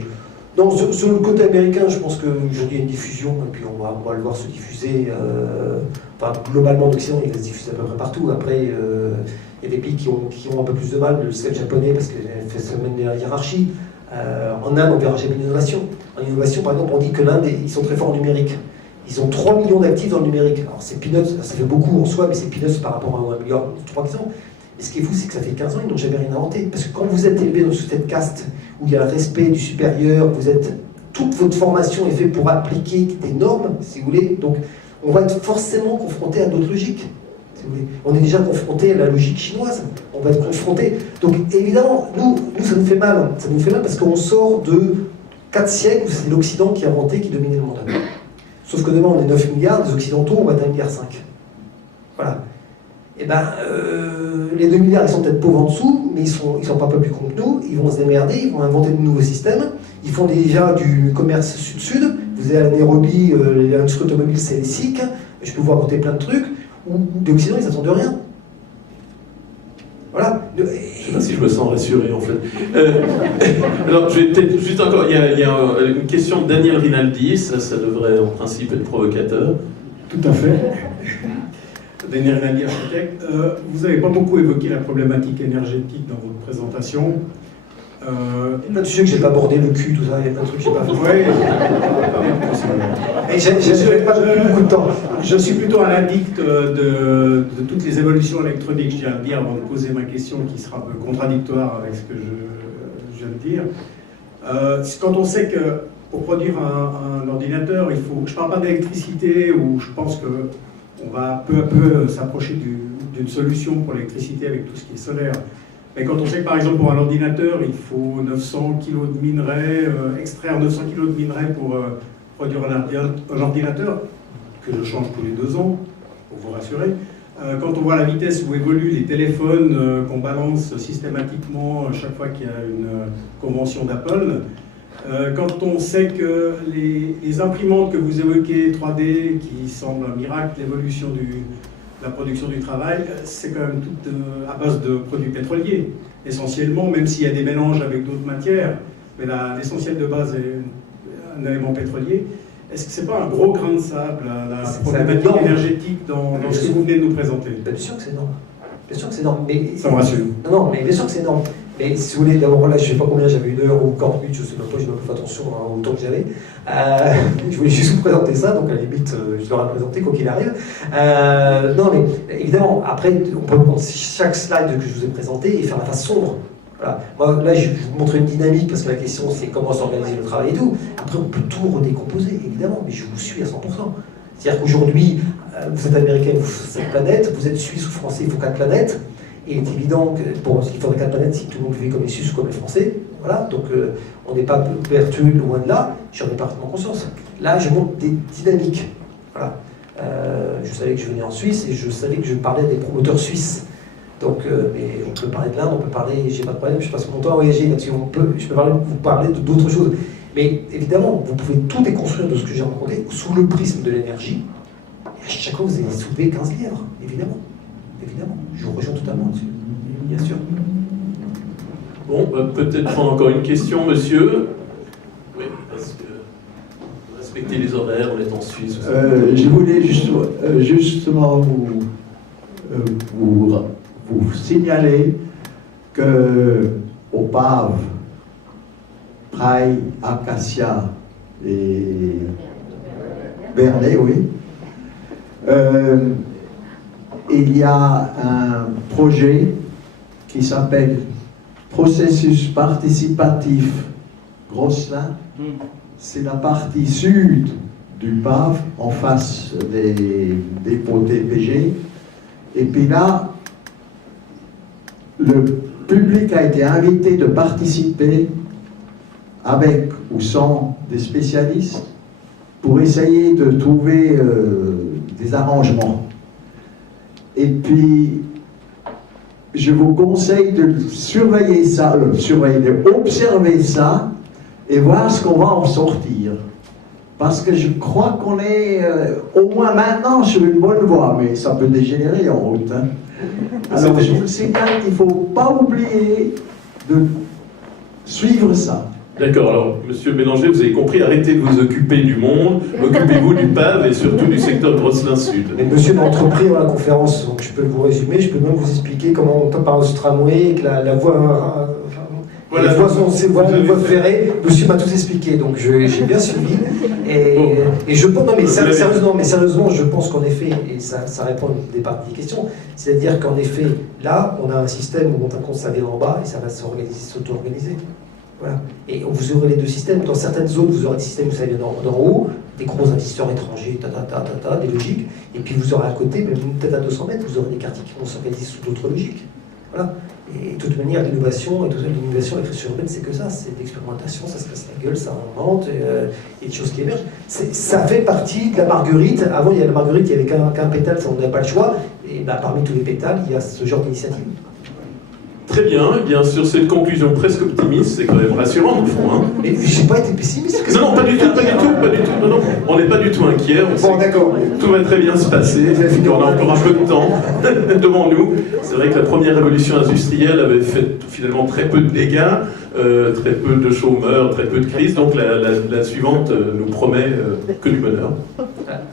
Non, sur le côté américain, je pense qu'aujourd'hui il y a une diffusion, et puis on va le voir se diffuser, globalement en Occident, il va se diffuser à peu près partout. Après, il y a des pays qui ont un peu plus de mal, le système japonais, parce qu'il fait semaine de la hiérarchie. En Inde, on ne verra jamais d'innovation. En innovation, par exemple, on dit que l'Inde, ils sont très forts en numérique. Ils ont 3 millions d'actifs dans le numérique. Alors c'est peanuts, ça fait beaucoup en soi, mais c'est peanuts par rapport à 1 milliard, 3 ans. Et ce qui est fou, c'est que ça fait 15 ans, ils n'ont jamais rien inventé. Parce que quand vous êtes élevé dans cette caste, où il y a le respect du supérieur, toute votre formation est faite pour appliquer des normes, si vous voulez, donc on va être forcément confronté à d'autres logiques. Si vous voulez. On est déjà confronté à la logique chinoise, on va être confronté. Donc évidemment, nous ça nous fait mal. Ça nous fait mal parce qu'on sort de 4 siècles où c'est l'Occident qui a inventé, qui dominait le monde. Sauf que demain on est 9 milliards, les Occidentaux on va être 1,5 milliard. Voilà. Et les 2 milliards, ils sont peut-être pauvres en dessous, mais ils sont pas plus cons que nous, ils vont se démerder, ils vont inventer de nouveaux systèmes, ils font déjà du commerce sud-sud, vous avez à Nairobi, l'industrie automobile c'est les SIC, je peux vous raconter plein de trucs, où d'Occident ils n'attendent rien. Voilà. Je ne sais pas si je me sens rassuré en fait. Alors, je vais peut-être juste encore, il y a une question de Daniel Rinaldi, ça devrait en principe être provocateur. Tout à fait. Daniel Rinaldi, architecte. Vous n'avez pas beaucoup évoqué la problématique énergétique dans votre présentation. Il y a plein de sujets que je n'ai pas abordé, le cul, tout ça, il y a plein de trucs que je n'ai pas fait. Oui. Et j'ai pas beaucoup de temps. Je suis plutôt un addict de toutes les évolutions électroniques, je tiens à le dire avant de poser ma question qui sera un peu contradictoire avec ce que je viens de dire. Quand on sait que pour produire un ordinateur, il faut... Je ne parle pas d'électricité, où je pense qu'on va peu à peu s'approcher d'une solution pour l'électricité avec tout ce qui est solaire. Mais quand on sait que par exemple pour un ordinateur, il faut 900 kg de minerais, extraire 900 kg de minerais pour produire un ordinateur, que je change tous les 2 ans, pour vous rassurer. Quand on voit la vitesse où évoluent les téléphones qu'on balance systématiquement chaque fois qu'il y a une convention d'Apple, quand on sait que les imprimantes que vous évoquez 3D, qui semblent un miracle, l'évolution de la production du travail, c'est quand même tout à base de produits pétroliers, essentiellement, même s'il y a des mélanges avec d'autres matières, mais l'essentiel de base est un élément pétrolier. Est-ce que ce n'est pas un gros grain de sable, la problématique énergétique dans ce que vous venez de nous présenter? Bien sûr que c'est énorme. Bien sûr que c'est énorme. Mais... Ça me rassure. Non, mais bien sûr que c'est énorme. Mais si vous voulez, d'abord là, je ne sais pas combien j'avais, 1 heure ou 40 minutes, je ne sais même pas, je n'ai pas fait attention au temps que j'avais. Je voulais juste vous présenter ça, donc à la limite, je l'aurais présenté quoi qu'il arrive. Non, mais évidemment, après, on peut prendre chaque slide que je vous ai présenté et faire la face sombre. Voilà. Moi, là, je vais vous montrer une dynamique parce que la question, c'est comment s'organiser le travail et tout. Après, on peut tout redécomposer, évidemment, mais je vous suis à 100%. C'est-à-dire qu'aujourd'hui, vous êtes américain, vous faites 7 planètes, vous êtes suisse ou français, il faut 4 planètes. Et il est évident qu'il faudrait 4 planètes si tout le monde vivait comme les Suisses ou comme les Français. Voilà, donc on n'est pas vertueux loin de là, j'en ai parfaitement conscience. Là, je montre des dynamiques. Voilà. Je savais que je venais en Suisse et je savais que je parlais des promoteurs suisses. Donc, mais on peut parler de l'Inde, on peut parler, j'ai pas de problème, je passe mon temps à voyager là-dessus, je peux vous parler d'autres choses. Mais évidemment, vous pouvez tout déconstruire de ce que j'ai raconté sous le prisme de l'énergie. Et à chaque fois, vous allez soulever 15 lièvres, évidemment. Évidemment, je vous rejoins totalement là-dessus, bien sûr. Bon, peut-être prendre encore une question, monsieur. Oui, parce que respecter les horaires, on est en Suisse. Je voulais justement vous signaler que au Pave, Praille, Acacia et Bernay, oui, il y a un projet qui s'appelle Processus participatif Grosselin. C'est la partie sud du Pave, en face des dépôts TPG. Et puis là, le public a été invité de participer avec ou sans des spécialistes pour essayer de trouver des arrangements. Et puis, je vous conseille de surveiller ça, d'observer ça et voir ce qu'on va en sortir. Parce que je crois qu'on est au moins maintenant sur une bonne voie, mais ça peut dégénérer en route. Hein. Alors je vous le signale qu'il ne faut pas oublier de suivre ça. D'accord, alors Monsieur Bélanger, vous avez compris, arrêtez de vous occuper du monde, occupez-vous du PAV et surtout du secteur Grosselin Sud. Mais monsieur m'a entrepris dans la conférence, donc je peux vous résumer, je peux même vous expliquer comment on parle ce tramway, que la voie... Voilà, les voies sont ces voies ferrées, monsieur m'a tout expliqué, donc j'ai bien suivi. Et je pense, non, mais sérieusement, je pense qu'en effet, et ça répond à une des parties des questions, c'est-à-dire qu'en effet, là, on a un système où on compte ça vient en bas et ça va s'auto-organiser. Voilà. Et vous aurez les deux systèmes. Dans certaines zones, vous aurez des systèmes où ça vient d'en haut, des gros investisseurs étrangers, des logiques. Et puis vous aurez à côté, même peut-être à 200 mètres, vous aurez des quartiers qui vont s'organiser sous d'autres logiques. Voilà. Et de toute manière, l'innovation, l'écriture urbaine, c'est que ça, c'est l'expérimentation, ça se casse la gueule, ça invente, et des choses qui émergent. Ça fait partie de la marguerite. Avant, il y a la marguerite, il n'y avait qu'un pétale, ça, on n'avait pas le choix. Et bah, parmi tous les pétales, il y a ce genre d'initiative. Très bien, et bien sur cette conclusion presque optimiste, c'est quand même rassurant au fond. Hein. Mais je n'ai pas été pessimiste. Non, pas du tout. Non, on n'est pas du tout inquiet. Bon, d'accord. Tout va très bien se passer. On a encore un peu de temps devant nous. C'est vrai que la première révolution industrielle avait fait finalement très peu de dégâts, très peu de chômeurs, très peu de crises. Donc la suivante nous promet que du bonheur.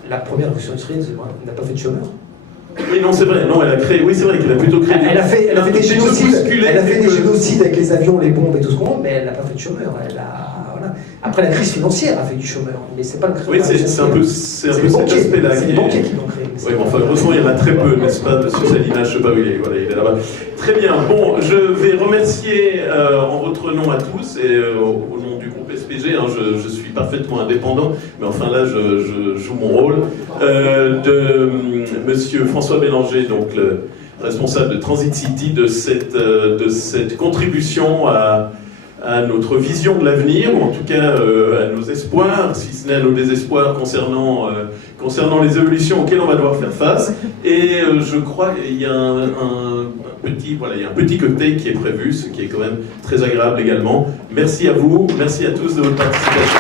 La première révolution industrielle, n'a pas fait de chômeurs. Oui, non, c'est vrai. Non, elle a créé. Oui, c'est vrai qu'elle a plutôt créé. Elle a fait des génocides. Elle a fait des génocides avec les avions, les bombes et tout ce qu'on veut, mais elle n'a pas fait de chômeurs. Voilà. Après, la crise financière a fait du chômeur, mais c'est pas le. Oui, c'est un peu cet aspect-là. C'est les banquiers qui l'ont créé. Oui, bon, enfin, heureusement, il y en a très peu, n'est-ce pas, monsieur Salina Chevalier. Voilà, il est là-bas. Très bien. Bon, je vais remercier en votre nom à tous et au nom du groupe SPG. Hein, je suis parfaitement indépendant, mais enfin là, je joue mon rôle. De monsieur François Bélanger, donc le responsable de Transit City, de cette contribution à notre vision de l'avenir, ou en tout cas à nos espoirs, si ce n'est à nos désespoirs concernant les évolutions auxquelles on va devoir faire face. Et je crois qu'il y a un petit cocktail qui est prévu, ce qui est quand même très agréable également. Merci à vous, merci à tous de votre participation.